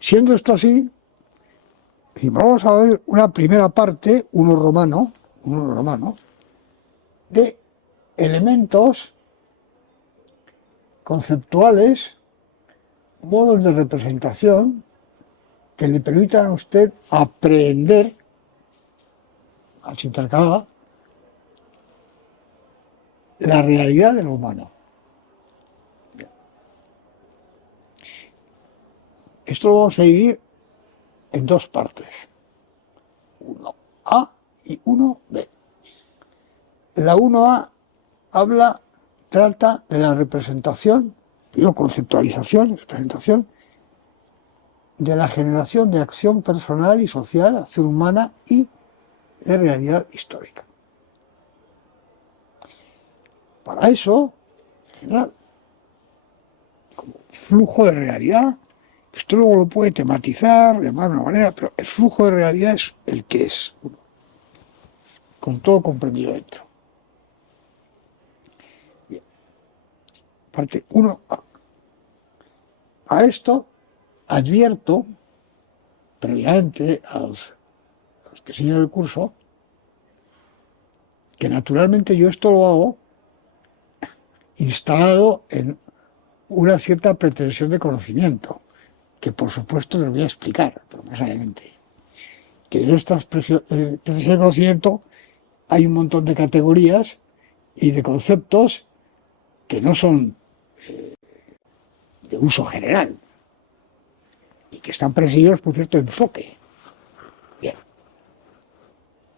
Siendo esto así, vamos a ver una primera parte, uno romano, de elementos conceptuales, modos de representación que le permitan a usted aprender, a intercalar, la realidad de lo humano. Bien. Esto lo vamos a dividir en dos partes, 1A y 1B. La 1A trata de la representación, primero conceptualización, representación, de la generación de acción personal y social, acción humana y de realidad histórica. Para eso, en general, como flujo de realidad, esto luego lo puede tematizar de alguna manera, pero el flujo de realidad es el que es, con todo comprendido dentro. Bien. Parte 1A. A esto advierto previamente a los que siguen el curso que naturalmente yo esto lo hago instalado en una cierta pretensión de conocimiento, que por supuesto les voy a explicar, pero más adelante. Que en esta pretensión de conocimiento hay un montón de categorías y de conceptos que no son de uso general y que están presididos por cierto enfoque. Bien.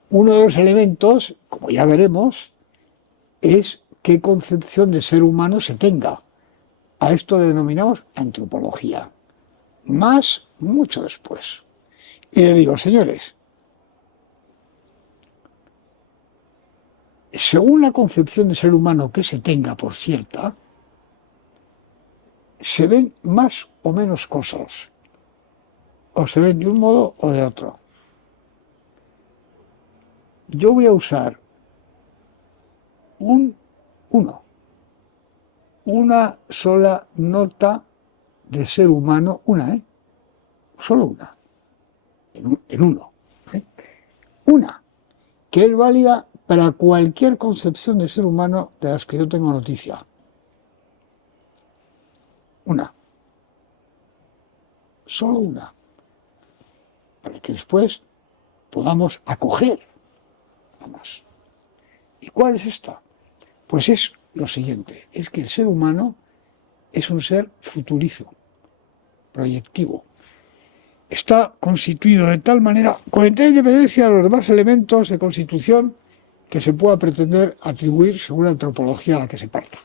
Uno de los elementos, como ya veremos, es qué concepción de ser humano se tenga. A esto denominamos antropología. Más, mucho después. Y le digo, señores, según la concepción de ser humano que se tenga por cierta, se ven más o menos cosas. O se ven de un modo o de otro. Yo voy a usar una sola nota de ser humano, solo una, en uno. Una, que es válida para cualquier concepción de ser humano de las que yo tengo noticia. Una. Solo una. Para que después podamos acoger a más. ¿Y cuál es esta? Pues es lo siguiente, es que el ser humano es un ser futurizo, proyectivo. Está constituido de tal manera, con entera independencia de los demás elementos de constitución que se pueda pretender atribuir según la antropología a la que se parta.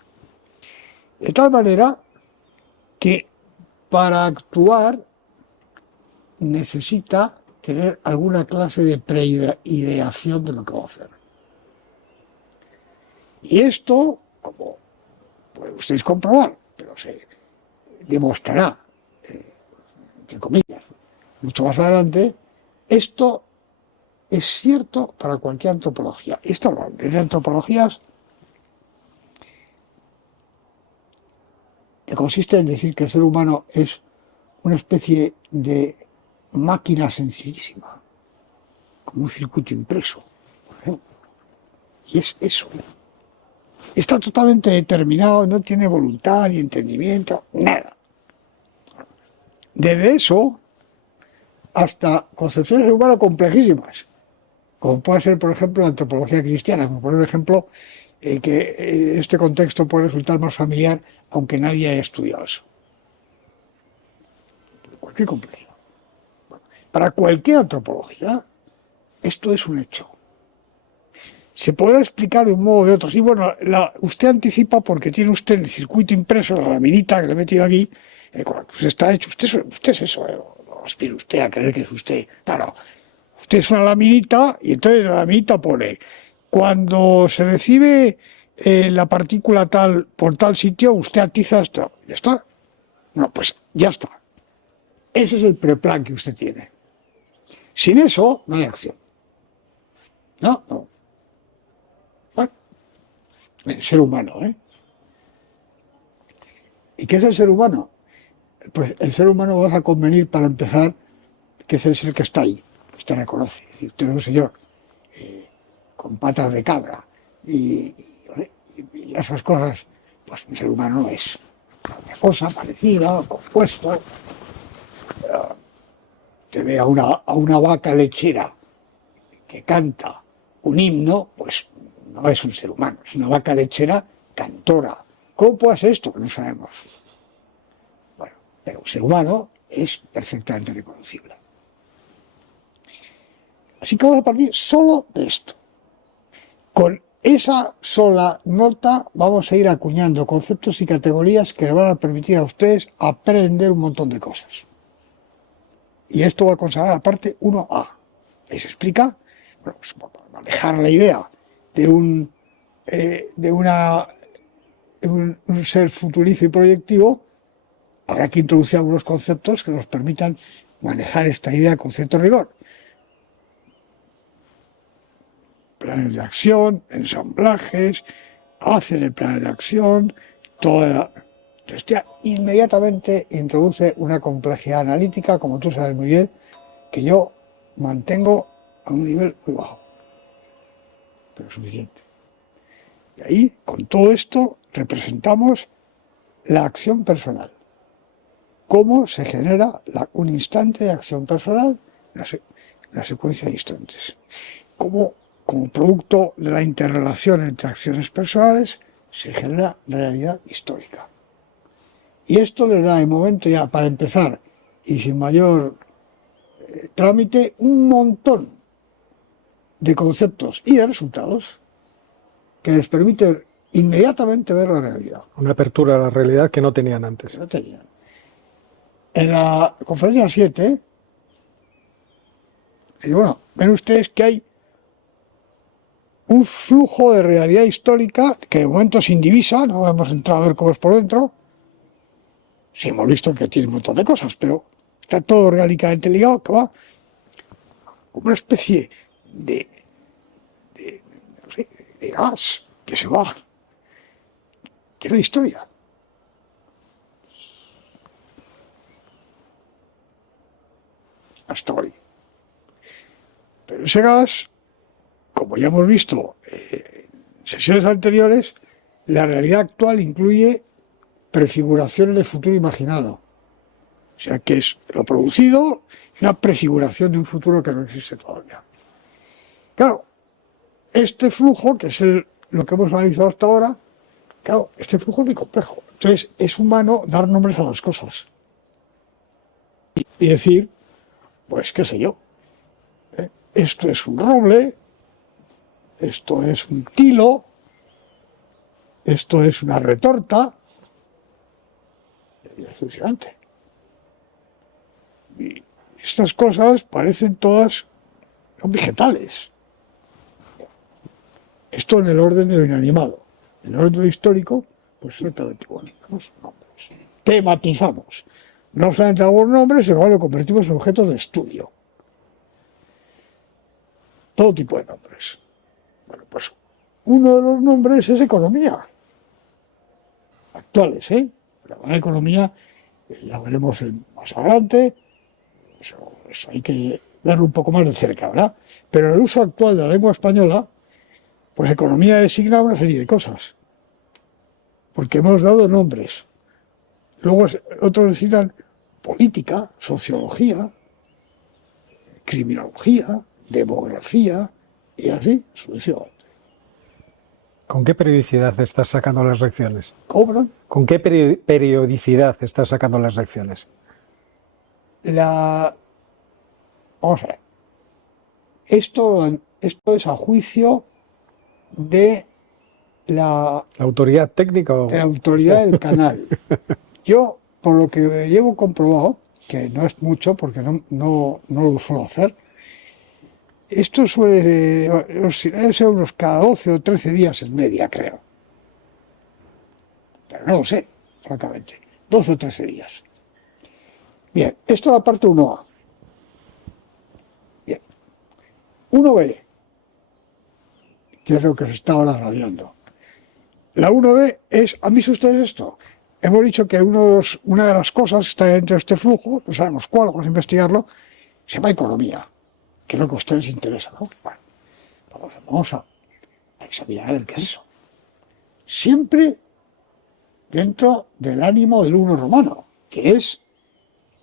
De tal manera que para actuar necesita tener alguna clase de preideación de lo que va a hacer. Y esto como pueden ustedes comprobar, pero se demostrará, entre comillas, mucho más adelante, esto es cierto para cualquier antropología. Esto no, desde antropologías que consiste en decir que el ser humano es una especie de máquina sencillísima, como un circuito impreso, por ejemplo. Y es eso. Está totalmente determinado, no tiene voluntad ni entendimiento, nada. Desde eso hasta concepciones del humano complejísimas, como puede ser, por ejemplo, la antropología cristiana, como por ejemplo, que en este contexto puede resultar más familiar, aunque nadie haya estudiado eso. Cualquier complejidad. Para cualquier antropología, esto es un hecho. Se podrá explicar de un modo o de otro. Sí, bueno, usted anticipa porque tiene usted el circuito impreso, la laminita que le he metido aquí, con la que usted está hecho. Usted es eso, no aspire usted a creer que es usted. Claro, usted es una laminita y entonces la laminita pone, cuando se recibe la partícula tal por tal sitio, usted atiza esto. ¿Ya está? No, pues ya está. Ese es el preplan que usted tiene. Sin eso, no hay acción. No. Bueno, el ser humano, ¿eh? ¿Y qué es el ser humano? Pues el ser humano, vamos a convenir para empezar, que es el ser que está ahí, que usted reconoce. Es decir, usted es un señor con patas de cabra y esas cosas, pues un ser humano no es. Una cosa parecida, compuesto. Te ve a una vaca lechera que canta un himno, pues no es un ser humano, es una vaca lechera cantora. ¿Cómo puede ser esto? No sabemos. Bueno, pero un ser humano es perfectamente reconocible. Así que vamos a partir solo de esto. Con esa sola nota vamos a ir acuñando conceptos y categorías que le van a permitir a ustedes aprender un montón de cosas. Y esto va a consagrar la parte 1A. ¿Les explica? Bueno, pues para manejar la idea de un ser futurizo y proyectivo, habrá que introducir algunos conceptos que nos permitan manejar esta idea con cierto rigor. Planes de acción, ensamblajes, hacer el plan de acción, Entonces ya inmediatamente introduce una complejidad analítica, como tú sabes muy bien, que yo mantengo a un nivel muy bajo, pero suficiente. Y ahí, con todo esto, representamos la acción personal. Cómo se genera un instante de acción personal, la secuencia de instantes. Cómo, como producto de la interrelación entre acciones personales, se genera realidad histórica. Y esto le da, de momento ya, para empezar, y sin mayor trámite, un montón de conceptos y de resultados que les permiten inmediatamente ver la realidad. Una apertura a la realidad que no tenían antes. Que no tenían. En la conferencia 7, y bueno, ven ustedes que hay un flujo de realidad histórica que de momento se indivisa, no hemos entrado a ver cómo es por dentro. Sí hemos visto que tiene un montón de cosas, pero está todo orgánicamente ligado, que va como una especie de gas que se va, que es la historia. Hasta hoy. Pero ese gas, como ya hemos visto en sesiones anteriores, la realidad actual incluye prefiguraciones de futuro imaginado. O sea que es lo producido y una prefiguración de un futuro que no existe todavía. Claro, este flujo, que es lo que hemos analizado hasta ahora, claro, este flujo es muy complejo. Entonces, es humano dar nombres a las cosas. Y decir, pues qué sé yo, esto es un roble, esto es un tilo, esto es una retorta, y es suficiente. Y estas cosas parecen todas, son vegetales. Esto en el orden de lo inanimado. En el orden histórico, pues exactamente igual. Los nombres. Tematizamos. No solamente algunos nombres, sino que lo convertimos en objetos de estudio. Todo tipo de nombres. Bueno, pues uno de los nombres es economía. Actuales, ¿eh? La economía, ya veremos más adelante, eso hay que verlo un poco más de cerca, ¿verdad? Pero en el uso actual de la lengua española, pues economía designa una serie de cosas, porque hemos dado nombres. Luego otros designan política, sociología, criminología, demografía, y así sucesivamente. ¿Con qué periodicidad estás sacando las lecciones? Cobran ¿Con qué periodicidad estás sacando las lecciones? Vamos a ver. Esto es a juicio de la ¿La autoridad técnica o...? autoridad del canal. Yo, por lo que llevo comprobado, que no es mucho porque no lo suelo hacer, esto suele ser unos cada 12 o 13 días en media, creo. Pero no lo sé, francamente. 12 o 13 días. Bien, esto es la parte 1A. Bien. 1B, que es lo que se está ahora radiando. La 1B es, ¿han visto ustedes esto? Hemos dicho que una de las cosas que está dentro de este flujo, no sabemos cuál, vamos a investigarlo, se llama economía, que es lo que a ustedes les interesa, ¿no? Bueno, vamos a examinar a ver qué es eso. Siempre dentro del ánimo del uno romano, que es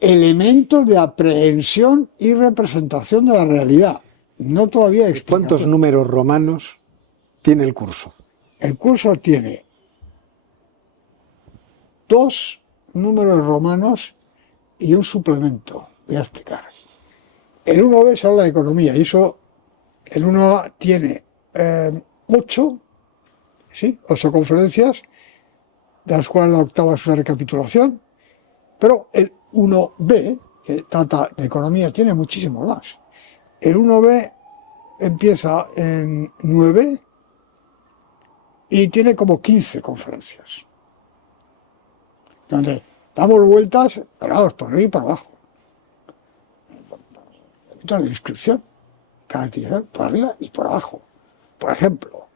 elementos de aprehensión y representación de la realidad, no todavía de explicación. ¿Cuántos números romanos tiene el curso? El curso tiene 2 números romanos y un suplemento. Voy a explicar. El 1B se habla de economía y eso, el 1A tiene 8 conferencias, de las cuales la octava es una recapitulación, pero el 1B, que trata de economía, tiene muchísimo más. El 1B empieza en 9 y tiene como 15 conferencias. Donde damos vueltas, pero vamos, por arriba y por abajo. La descripción, caracterización, por arriba y por abajo. Por ejemplo,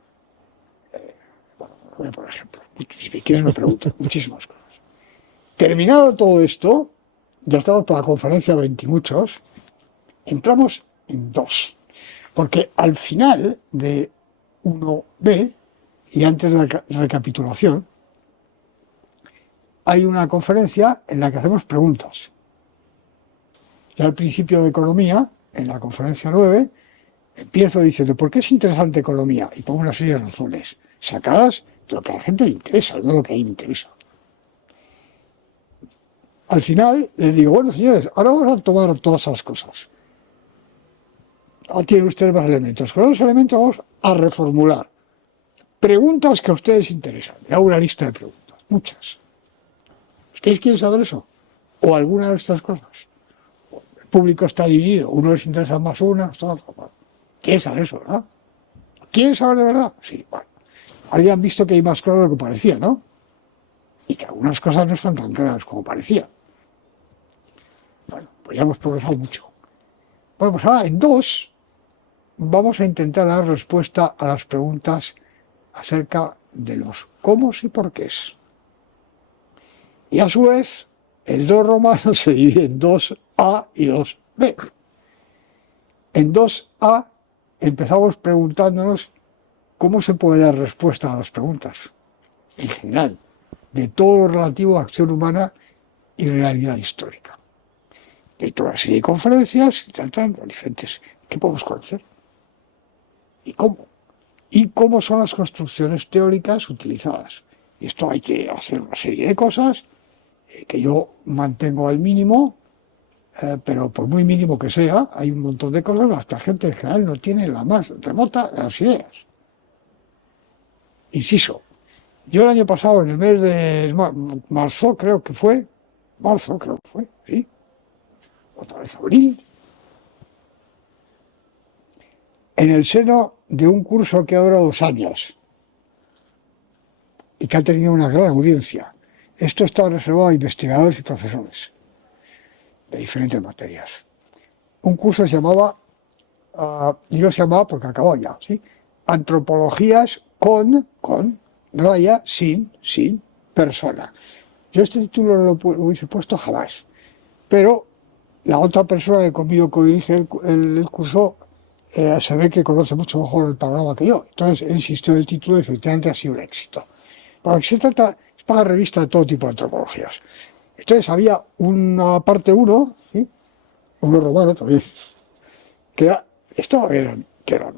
si quieres me pregunto, muchísimas cosas. Terminado todo esto, ya estamos para la conferencia 20 y muchos, entramos en 2. Porque al final de 1B, y antes de la recapitulación, hay una conferencia en la que hacemos preguntas. Ya al principio de economía, en la conferencia 9, empiezo diciendo, ¿por qué es interesante economía? Y pongo una serie de razones, sacadas de lo que a la gente le interesa, no lo que a mí me interesa. Al final les digo, bueno señores, ahora vamos a tomar todas esas cosas. Ahora tienen ustedes más elementos. Con los elementos vamos a reformular preguntas que a ustedes interesan. Le hago una lista de preguntas, muchas. ¿Ustedes quieren saber eso? ¿O alguna de estas cosas? El público está dividido, uno les interesa más una, otro. ¿Quieren saber eso, verdad? ¿Quieren saber de verdad? Sí, bueno. Habrían visto que hay más claro de lo que parecía, ¿no? Y que algunas cosas no están tan claras como parecía. Bueno, pues ya hemos progresado mucho. Bueno, pues ahora en 2 vamos a intentar dar respuesta a las preguntas acerca de los cómo y por qué. Y a su vez, el 2 romano se divide en 2A y 2B. En 2A empezamos preguntándonos cómo se puede dar respuesta a las preguntas, en general, de todo lo relativo a acción humana y realidad histórica. Hay toda una serie de conferencias tratando diferentes. ¿Qué podemos conocer? ¿Y cómo? ¿Y cómo son las construcciones teóricas utilizadas? Y esto hay que hacer una serie de cosas que yo mantengo al mínimo, pero por muy mínimo que sea, hay un montón de cosas las que la gente en general no tiene la más remota de las ideas. Inciso, yo el año pasado, en el mes de marzo, sí, otra vez abril, en el seno de un curso que ha durado 2 años, y que ha tenido una gran audiencia. Esto está reservado a investigadores y profesores de diferentes materias. Un curso se llamaba, digo se llamaba porque acabó ya, ¿sí? Antropologías con raya, sin persona. Yo este título no lo hubiese puesto jamás, pero la otra persona que conmigo codirige el curso se ve que conoce mucho mejor el panorama que yo. Entonces él insistió en el título y efectivamente ha sido un éxito. Para lo que se trata es para revistas de todo tipo de antropologías. Entonces había una parte 1, ¿sí? Uno romano también, que era, esto eran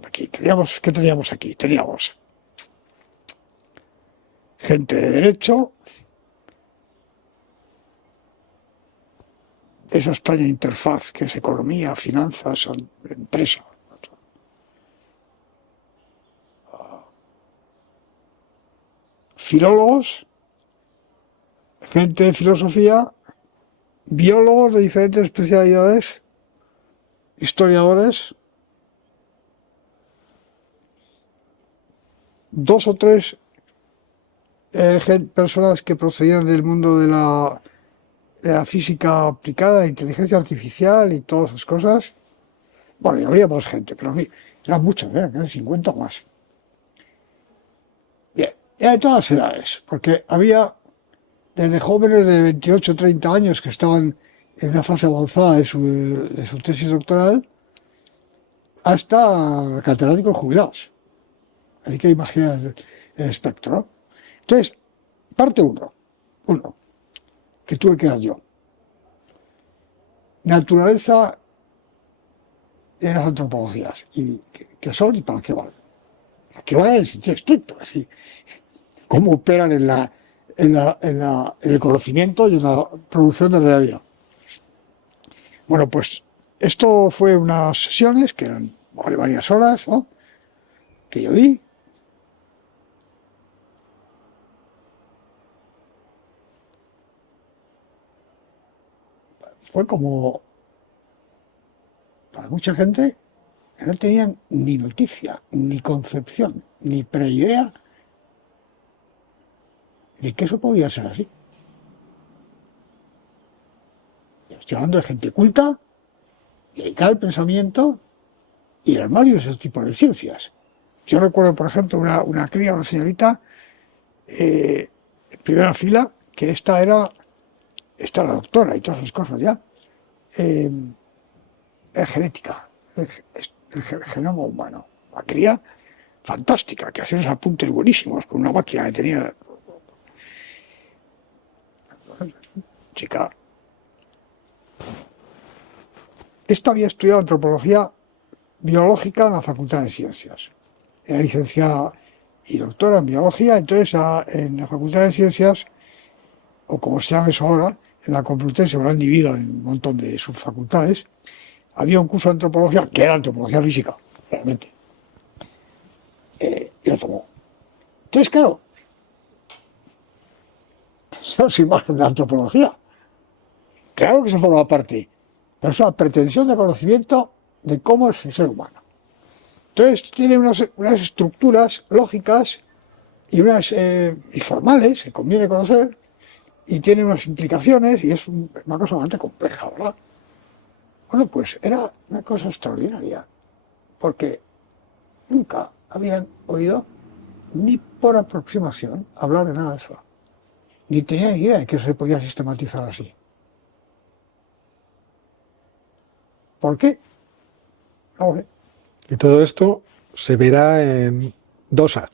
aquí, ¿qué teníamos aquí? Teníamos gente de derecho, esa extraña interfaz que es economía, finanzas, empresa. Filólogos, gente de filosofía, biólogos de diferentes especialidades, historiadores, 2 o 3 personas que procedían del mundo de la física aplicada, inteligencia artificial y todas esas cosas. Bueno, y habría más gente, pero eran muchas, eran 50 o más. Bien, era de todas las edades, porque había desde jóvenes de 28 o 30 años que estaban en una fase avanzada de su tesis doctoral, hasta catedráticos jubilados. Así que imagina el espectro, ¿no? Entonces, parte 1, que tuve que dar yo. Naturaleza de las antropologías. ¿Y qué son y para qué valen? ¿Para qué valen en el sentido estricto? Así, ¿cómo operan en el conocimiento y en la producción de realidad? Bueno, pues esto fue unas sesiones que eran varias horas, ¿no? Que yo di. Fue como, para mucha gente, que no tenían ni noticia, ni concepción, ni preidea de que eso podía ser así. Estoy hablando de gente culta, dedicada al pensamiento y el armario de ese tipo de ciencias. Yo recuerdo, por ejemplo, una cría, una señorita, en primera fila, que esta era doctora y todas esas cosas ya, en genética, el genoma humano. Una cría fantástica, que hacía unos apuntes buenísimos con una máquina que tenía. Chica. Esta había estudiado antropología biológica en la Facultad de Ciencias. Era licenciada y doctora en biología, entonces en la Facultad de Ciencias, o como se llama eso ahora, en la Complutense, lo han dividido en un montón de subfacultades, había un curso de antropología, que era antropología física, realmente. Y lo tomó. Entonces, claro, eso es imagen de antropología. Claro que se forma parte, pero es una pretensión de conocimiento de cómo es el ser humano. Entonces tiene unas estructuras lógicas y unas y formales que conviene conocer, y tiene unas implicaciones, y es una cosa bastante compleja, ¿verdad? Bueno, pues era una cosa extraordinaria, porque nunca habían oído, ni por aproximación, hablar de nada de eso. Ni tenían idea de que se podía sistematizar así. ¿Por qué? No sé. Y todo esto se verá en DOSA.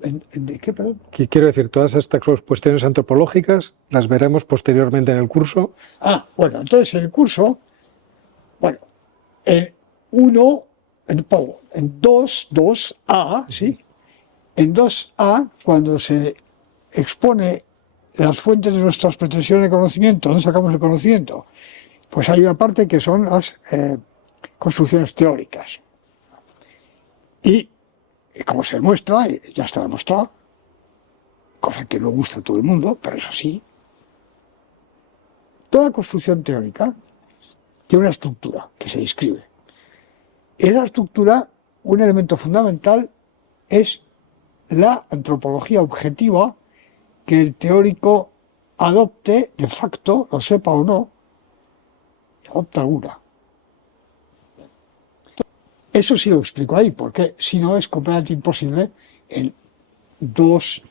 ¿De qué, perdón? Quiero decir, todas estas cuestiones antropológicas las veremos posteriormente en el curso. Bueno, entonces en el curso, bueno, en 2A, ¿sí? En 2A, cuando se expone las fuentes de nuestras pretensiones de conocimiento, ¿dónde sacamos el conocimiento? Pues hay una parte que son las construcciones teóricas. Y como se demuestra, ya está demostrado, cosa que no gusta a todo el mundo, pero es así, toda construcción teórica tiene una estructura que se describe. Esa estructura, un elemento fundamental es la antropología objetiva que el teórico adopte de facto, lo sepa o no, adopta una. Eso sí lo explico ahí, porque si no es completamente imposible en 2B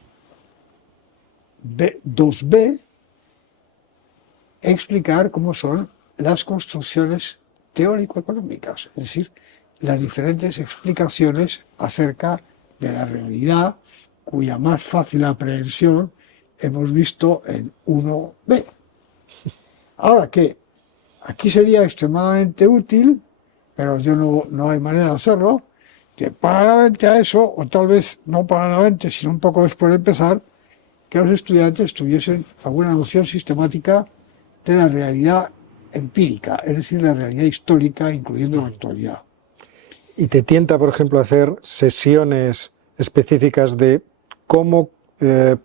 explicar cómo son las construcciones teórico-económicas, es decir, las diferentes explicaciones acerca de la realidad cuya más fácil aprehensión hemos visto en 1B. Ahora que aquí sería extremadamente útil, pero yo no hay manera de hacerlo, que paralelamente a eso, o tal vez no paralelamente, sino un poco después de empezar, que los estudiantes tuviesen alguna noción sistemática de la realidad empírica, es decir, la realidad histórica, incluyendo la actualidad. ¿Y te tienta, por ejemplo, hacer sesiones específicas de cómo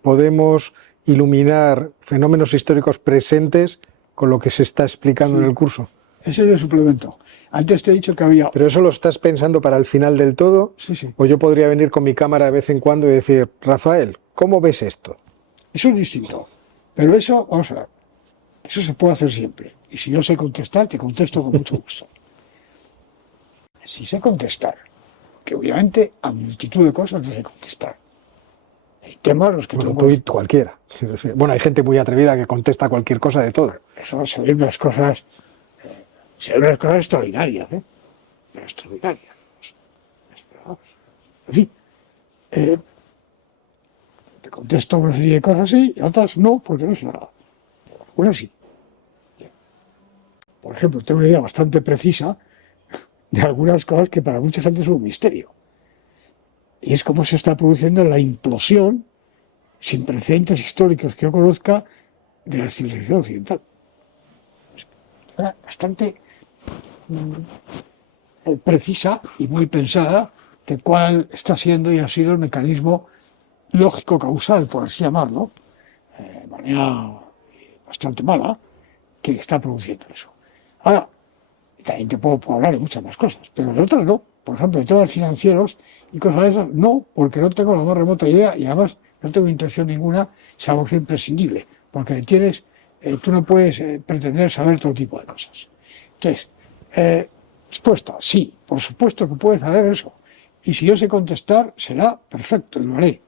podemos iluminar fenómenos históricos presentes con lo que se está explicando en el curso? Ese es el suplemento. Antes te he dicho que había... ¿Pero eso lo estás pensando para el final del todo? Sí, sí. ¿O yo podría venir con mi cámara de vez en cuando y decir, Rafael, ¿cómo ves esto? Eso es distinto. Pero eso, vamos a ver, eso se puede hacer siempre. Y si yo sé contestar, te contesto con mucho gusto. Si sé contestar, que obviamente a multitud de cosas no sé contestar. Hay temas los que Bueno, tengo... tú y cualquiera. Es decir, bueno, hay gente muy atrevida que contesta cualquier cosa de todo. Eso se ven unas cosas extraordinarias, ¿eh? Pero extraordinarias. En fin, te contesto una serie de cosas sí, y otras no, porque no sé nada. Algunas sí. Por ejemplo, tengo una idea bastante precisa de algunas cosas que para mucha gente son un misterio. Y es cómo se está produciendo la implosión, sin precedentes históricos que yo conozca, de la civilización occidental. Bastante precisa y muy pensada de cuál está siendo y ha sido el mecanismo lógico-causal, por así llamarlo, de manera bastante mala, que está produciendo eso. Ahora, también te puedo hablar de muchas más cosas, pero de otras no. Por ejemplo, de temas financieros y cosas de esas, no, porque no tengo la más remota idea y además no tengo intención ninguna, salvo que imprescindible, porque tú no puedes pretender saber todo tipo de cosas. Entonces, respuesta, sí, por supuesto que puedes saber eso. Y si yo sé contestar, será perfecto y lo haré.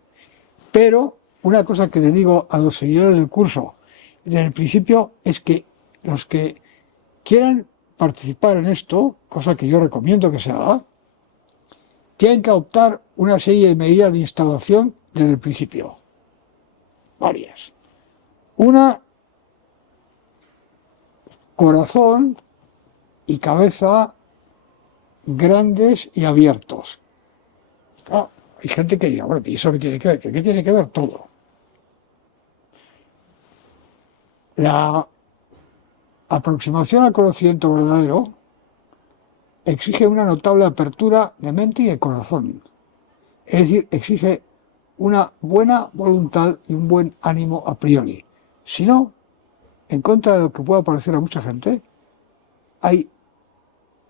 Pero una cosa que le digo a los seguidores del curso desde el principio es que los que quieran participar en esto, cosa que yo recomiendo que se haga, tienen que adoptar una serie de medidas de instalación desde el principio. Varias. Una, corazón y cabeza grandes y abiertos. Claro, hay gente que dirá, bueno, ¿y eso qué tiene que ver? ¿Qué tiene que ver? Todo. La aproximación al conocimiento verdadero exige una notable apertura de mente y de corazón. Es decir, exige una buena voluntad y un buen ánimo a priori. Si no, en contra de lo que pueda parecer a mucha gente, hay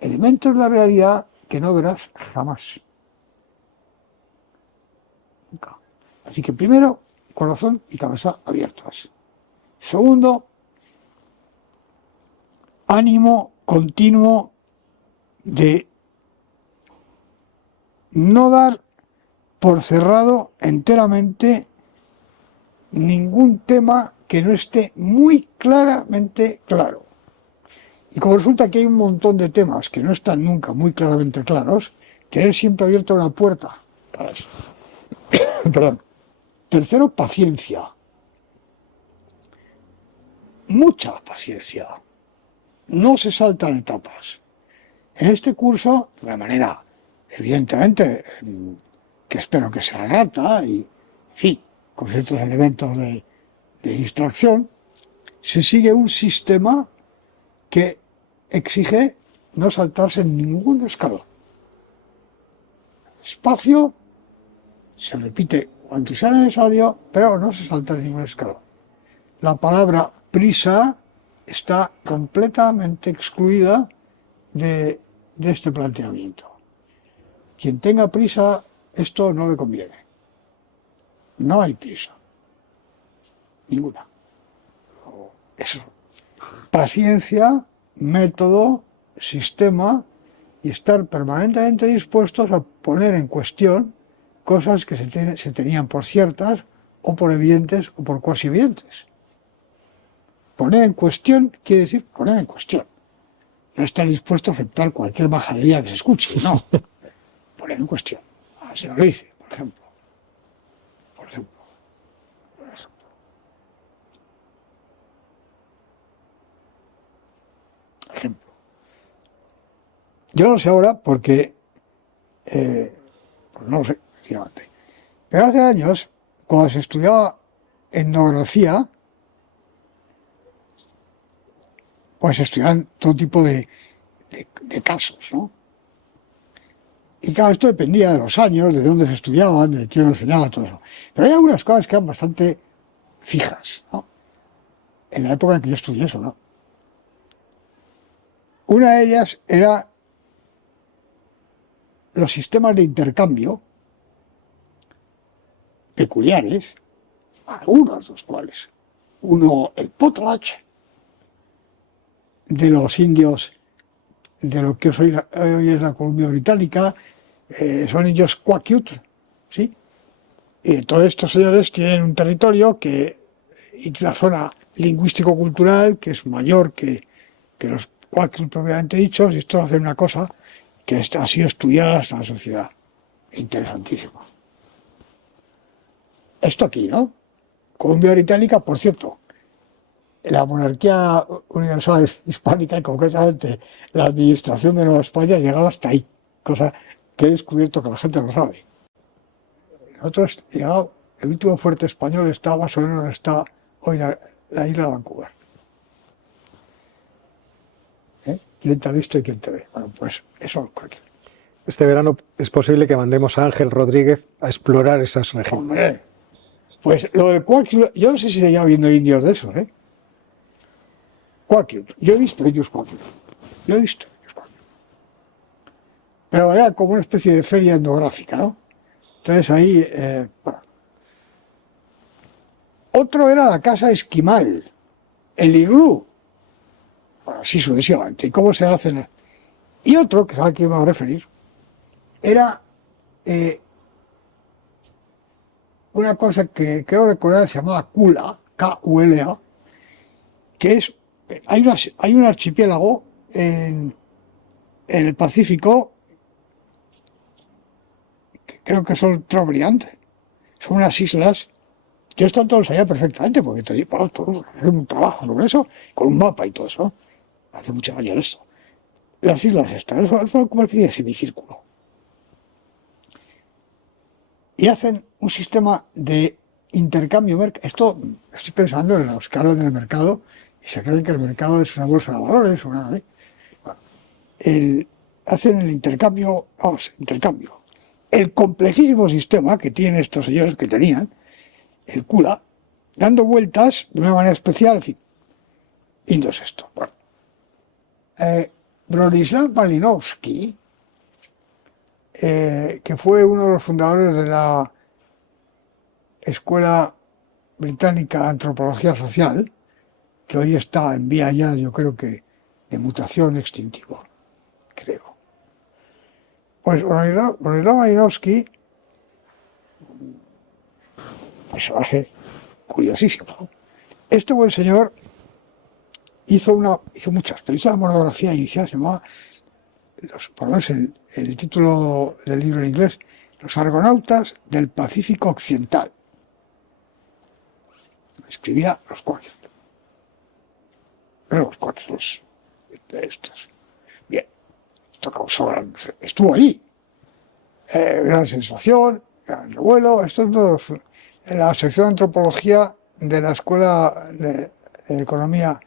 elementos de la realidad que no verás jamás. Nunca. Así que primero, corazón y cabeza abiertas. Segundo, ánimo continuo de no dar por cerrado enteramente ningún tema que no esté muy claramente claro. Y como resulta que hay un montón de temas que no están nunca muy claramente claros, tener siempre abierta una puerta para eso. Perdón. Tercero, paciencia. Mucha paciencia. No se saltan etapas. En este curso, de una manera, evidentemente, que espero que sea rata y, en fin, con ciertos elementos de distracción, se sigue un sistema que exige no saltarse en ningún escalón. Espacio se repite cuanto sea necesario, pero no se salta en ningún escalón. La palabra prisa está completamente excluida de este planteamiento. Quien tenga prisa, esto no le conviene. No hay prisa. Ninguna. Es paciencia, método, sistema y estar permanentemente dispuestos a poner en cuestión cosas que se tenían por ciertas o por evidentes o por cuasi evidentes. Poner en cuestión quiere decir poner en cuestión. No estar dispuesto a aceptar cualquier majadería que se escuche, no. Poner en cuestión. Se lo dice, por ejemplo. Por ejemplo. Ejemplo. Yo no sé ahora porque, pues no lo sé, efectivamente. Pero hace años, cuando se estudiaba etnografía, pues se estudiaban todo tipo de casos, ¿no? Y claro, esto dependía de los años, de dónde se estudiaban, de quién lo enseñaba, todo eso. Pero hay algunas cosas que eran bastante fijas, ¿no? En la época en que yo estudié eso, ¿no? Una de ellas era los sistemas de intercambio peculiares, algunos de los cuales. Uno, el potlatch, de los indios de lo que hoy es la Columbia Británica, son indios Quakiut, ¿sí? Y todos estos señores tienen un territorio y una zona lingüístico-cultural que es mayor que los Quakiut propiamente dichos, y esto hace una cosa que ha sido estudiada hasta la sociedad. Interesantísimo. Esto aquí, ¿no? Columbia Británica, por cierto, la monarquía universal hispánica y concretamente la administración de Nueva España llegaba hasta ahí, cosa que he descubierto que la gente no sabe. Nosotros llegado, el último fuerte español está más o menos donde está hoy la isla de Vancouver. ¿Quién te ha visto y quién te ve? Bueno, pues eso es cualquier. Este verano es posible que mandemos a Ángel Rodríguez a explorar esas regiones. Hombre, pues lo del Quakiut, yo no sé si seguía habiendo indios de esos, Quakiut, yo he visto indios Quakiut, pero era como una especie de feria etnográfica, ¿no? Entonces ahí, bueno. Otro era la casa esquimal, el iglú, bueno, así sucesivamente, y cómo se hacen. Y otro, que es al que iba a referir, era una cosa que creo recordar se llamaba Kula, K-U-L-A, que es, hay un archipiélago en el Pacífico, que creo que son Trobriand, son unas islas. Yo esto todo lo sabía perfectamente, porque tenía todo, hacer un trabajo sobre eso, con un mapa y todo eso. Hace muchos años esto. Las islas estas, son como una especie de semicírculo. Y hacen un sistema de intercambio. Esto estoy pensando en los que hablan del mercado y se creen que el mercado es una bolsa de valores o nada. Bueno, hacen el intercambio, intercambio. El complejísimo sistema que tienen estos señores, que tenían, el Kula, dando vueltas de una manera especial, en fin. Indios esto. Bueno. Bronislaw Malinowski, que fue uno de los fundadores de la Escuela Británica de Antropología Social, que hoy está en vía ya, yo creo que, de mutación extintiva, creo. Pues Bronislaw Malinowski, personaje curiosísimo. Este buen señor hizo muchas, pero hizo una monografía inicial, se llamaba, por lo menos el título del libro en inglés, Los Argonautas del Pacífico Occidental. Escribía los Quakiut. Pero los Quakiut, estos. Bien, esto causó estuvo ahí. Gran sensación, gran revuelo, esto es todo. En la sección de antropología de la Escuela de Economía,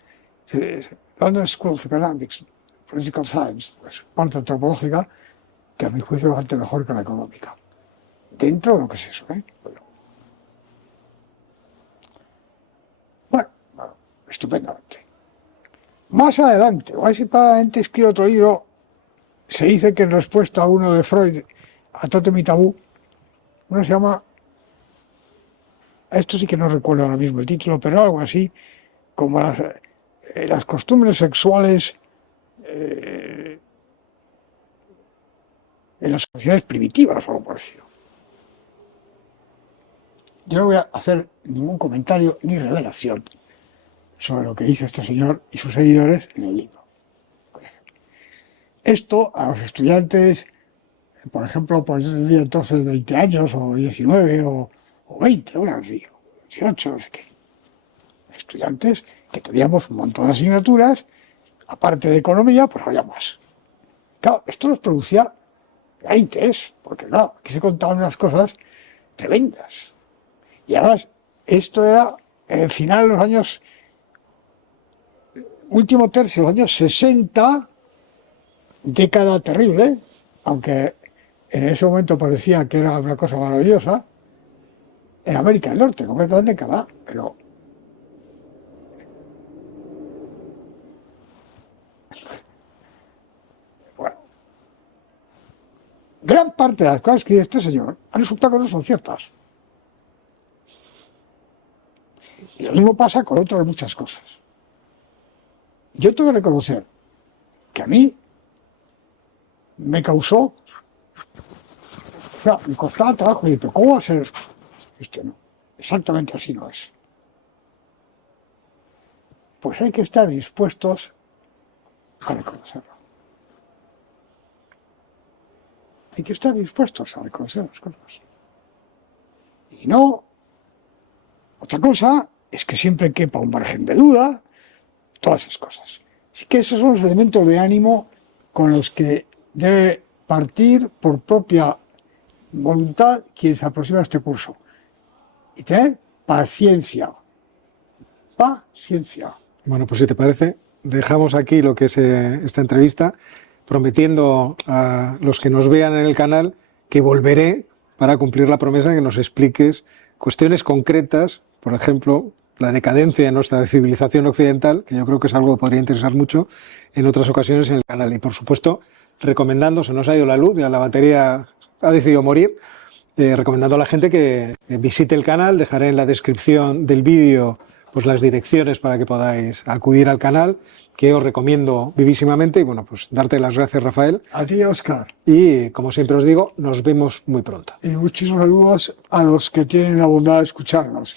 London School of Economics, Political Science, pues parte antropológica, que a mi juicio es bastante mejor que la económica. Dentro de lo que es eso, Bueno, estupendamente. Más adelante, anticipadamente, escribe otro libro. Se dice que en respuesta a uno de Freud, a Tótem y Tabú, uno se llama esto sí que no recuerdo ahora mismo el título, pero algo así, como las costumbres sexuales en las sociedades primitivas o algo parecido. Yo no voy a hacer ningún comentario ni revelación sobre lo que dice este señor y sus seguidores en el libro. Esto a los estudiantes, por ejemplo, pues yo tendría entonces 20 años o 19 o 20, una así, o 18, no sé qué. Estudiantes que teníamos un montón de asignaturas, aparte de economía, pues había más. Claro, esto nos producía gran interés, porque claro, aquí se contaban unas cosas tremendas. Y además, esto era el final de los años, último tercio de los años 60, década terrible, aunque en ese momento parecía que era una cosa maravillosa, en América del Norte, completamente en Canadá, pero bueno, gran parte de las cosas que dice este señor han resultado que no son ciertas. Y lo mismo pasa con otras muchas cosas. Yo tengo que reconocer que a mí me causó, o sea, me costaba trabajo decir, pero ¿cómo va a ser esto? No, exactamente así no es. Pues hay que estar dispuestos a reconocerlo. Hay que estar dispuestos a reconocer las cosas. Y no, otra cosa es que siempre quepa un margen de duda, todas esas cosas. Así que esos son los elementos de ánimo con los que debe partir por propia voluntad quien se aproxima a este curso. Y tener paciencia. Paciencia. Bueno, pues si te parece, dejamos aquí lo que es esta entrevista, prometiendo a los que nos vean en el canal que volveré para cumplir la promesa que nos expliques cuestiones concretas, por ejemplo, la decadencia de nuestra civilización occidental, que yo creo que es algo que podría interesar mucho en otras ocasiones en el canal. Y por supuesto, recomendando, se nos ha ido la luz, ya la batería ha decidido morir, recomendando a la gente que visite el canal. Dejaré en la descripción del vídeo pues las direcciones para que podáis acudir al canal, que os recomiendo vivísimamente. Y bueno, pues darte las gracias, Rafael. A ti, Oscar. Y como siempre os digo, nos vemos muy pronto. Y muchísimos saludos a los que tienen la bondad de escucharnos.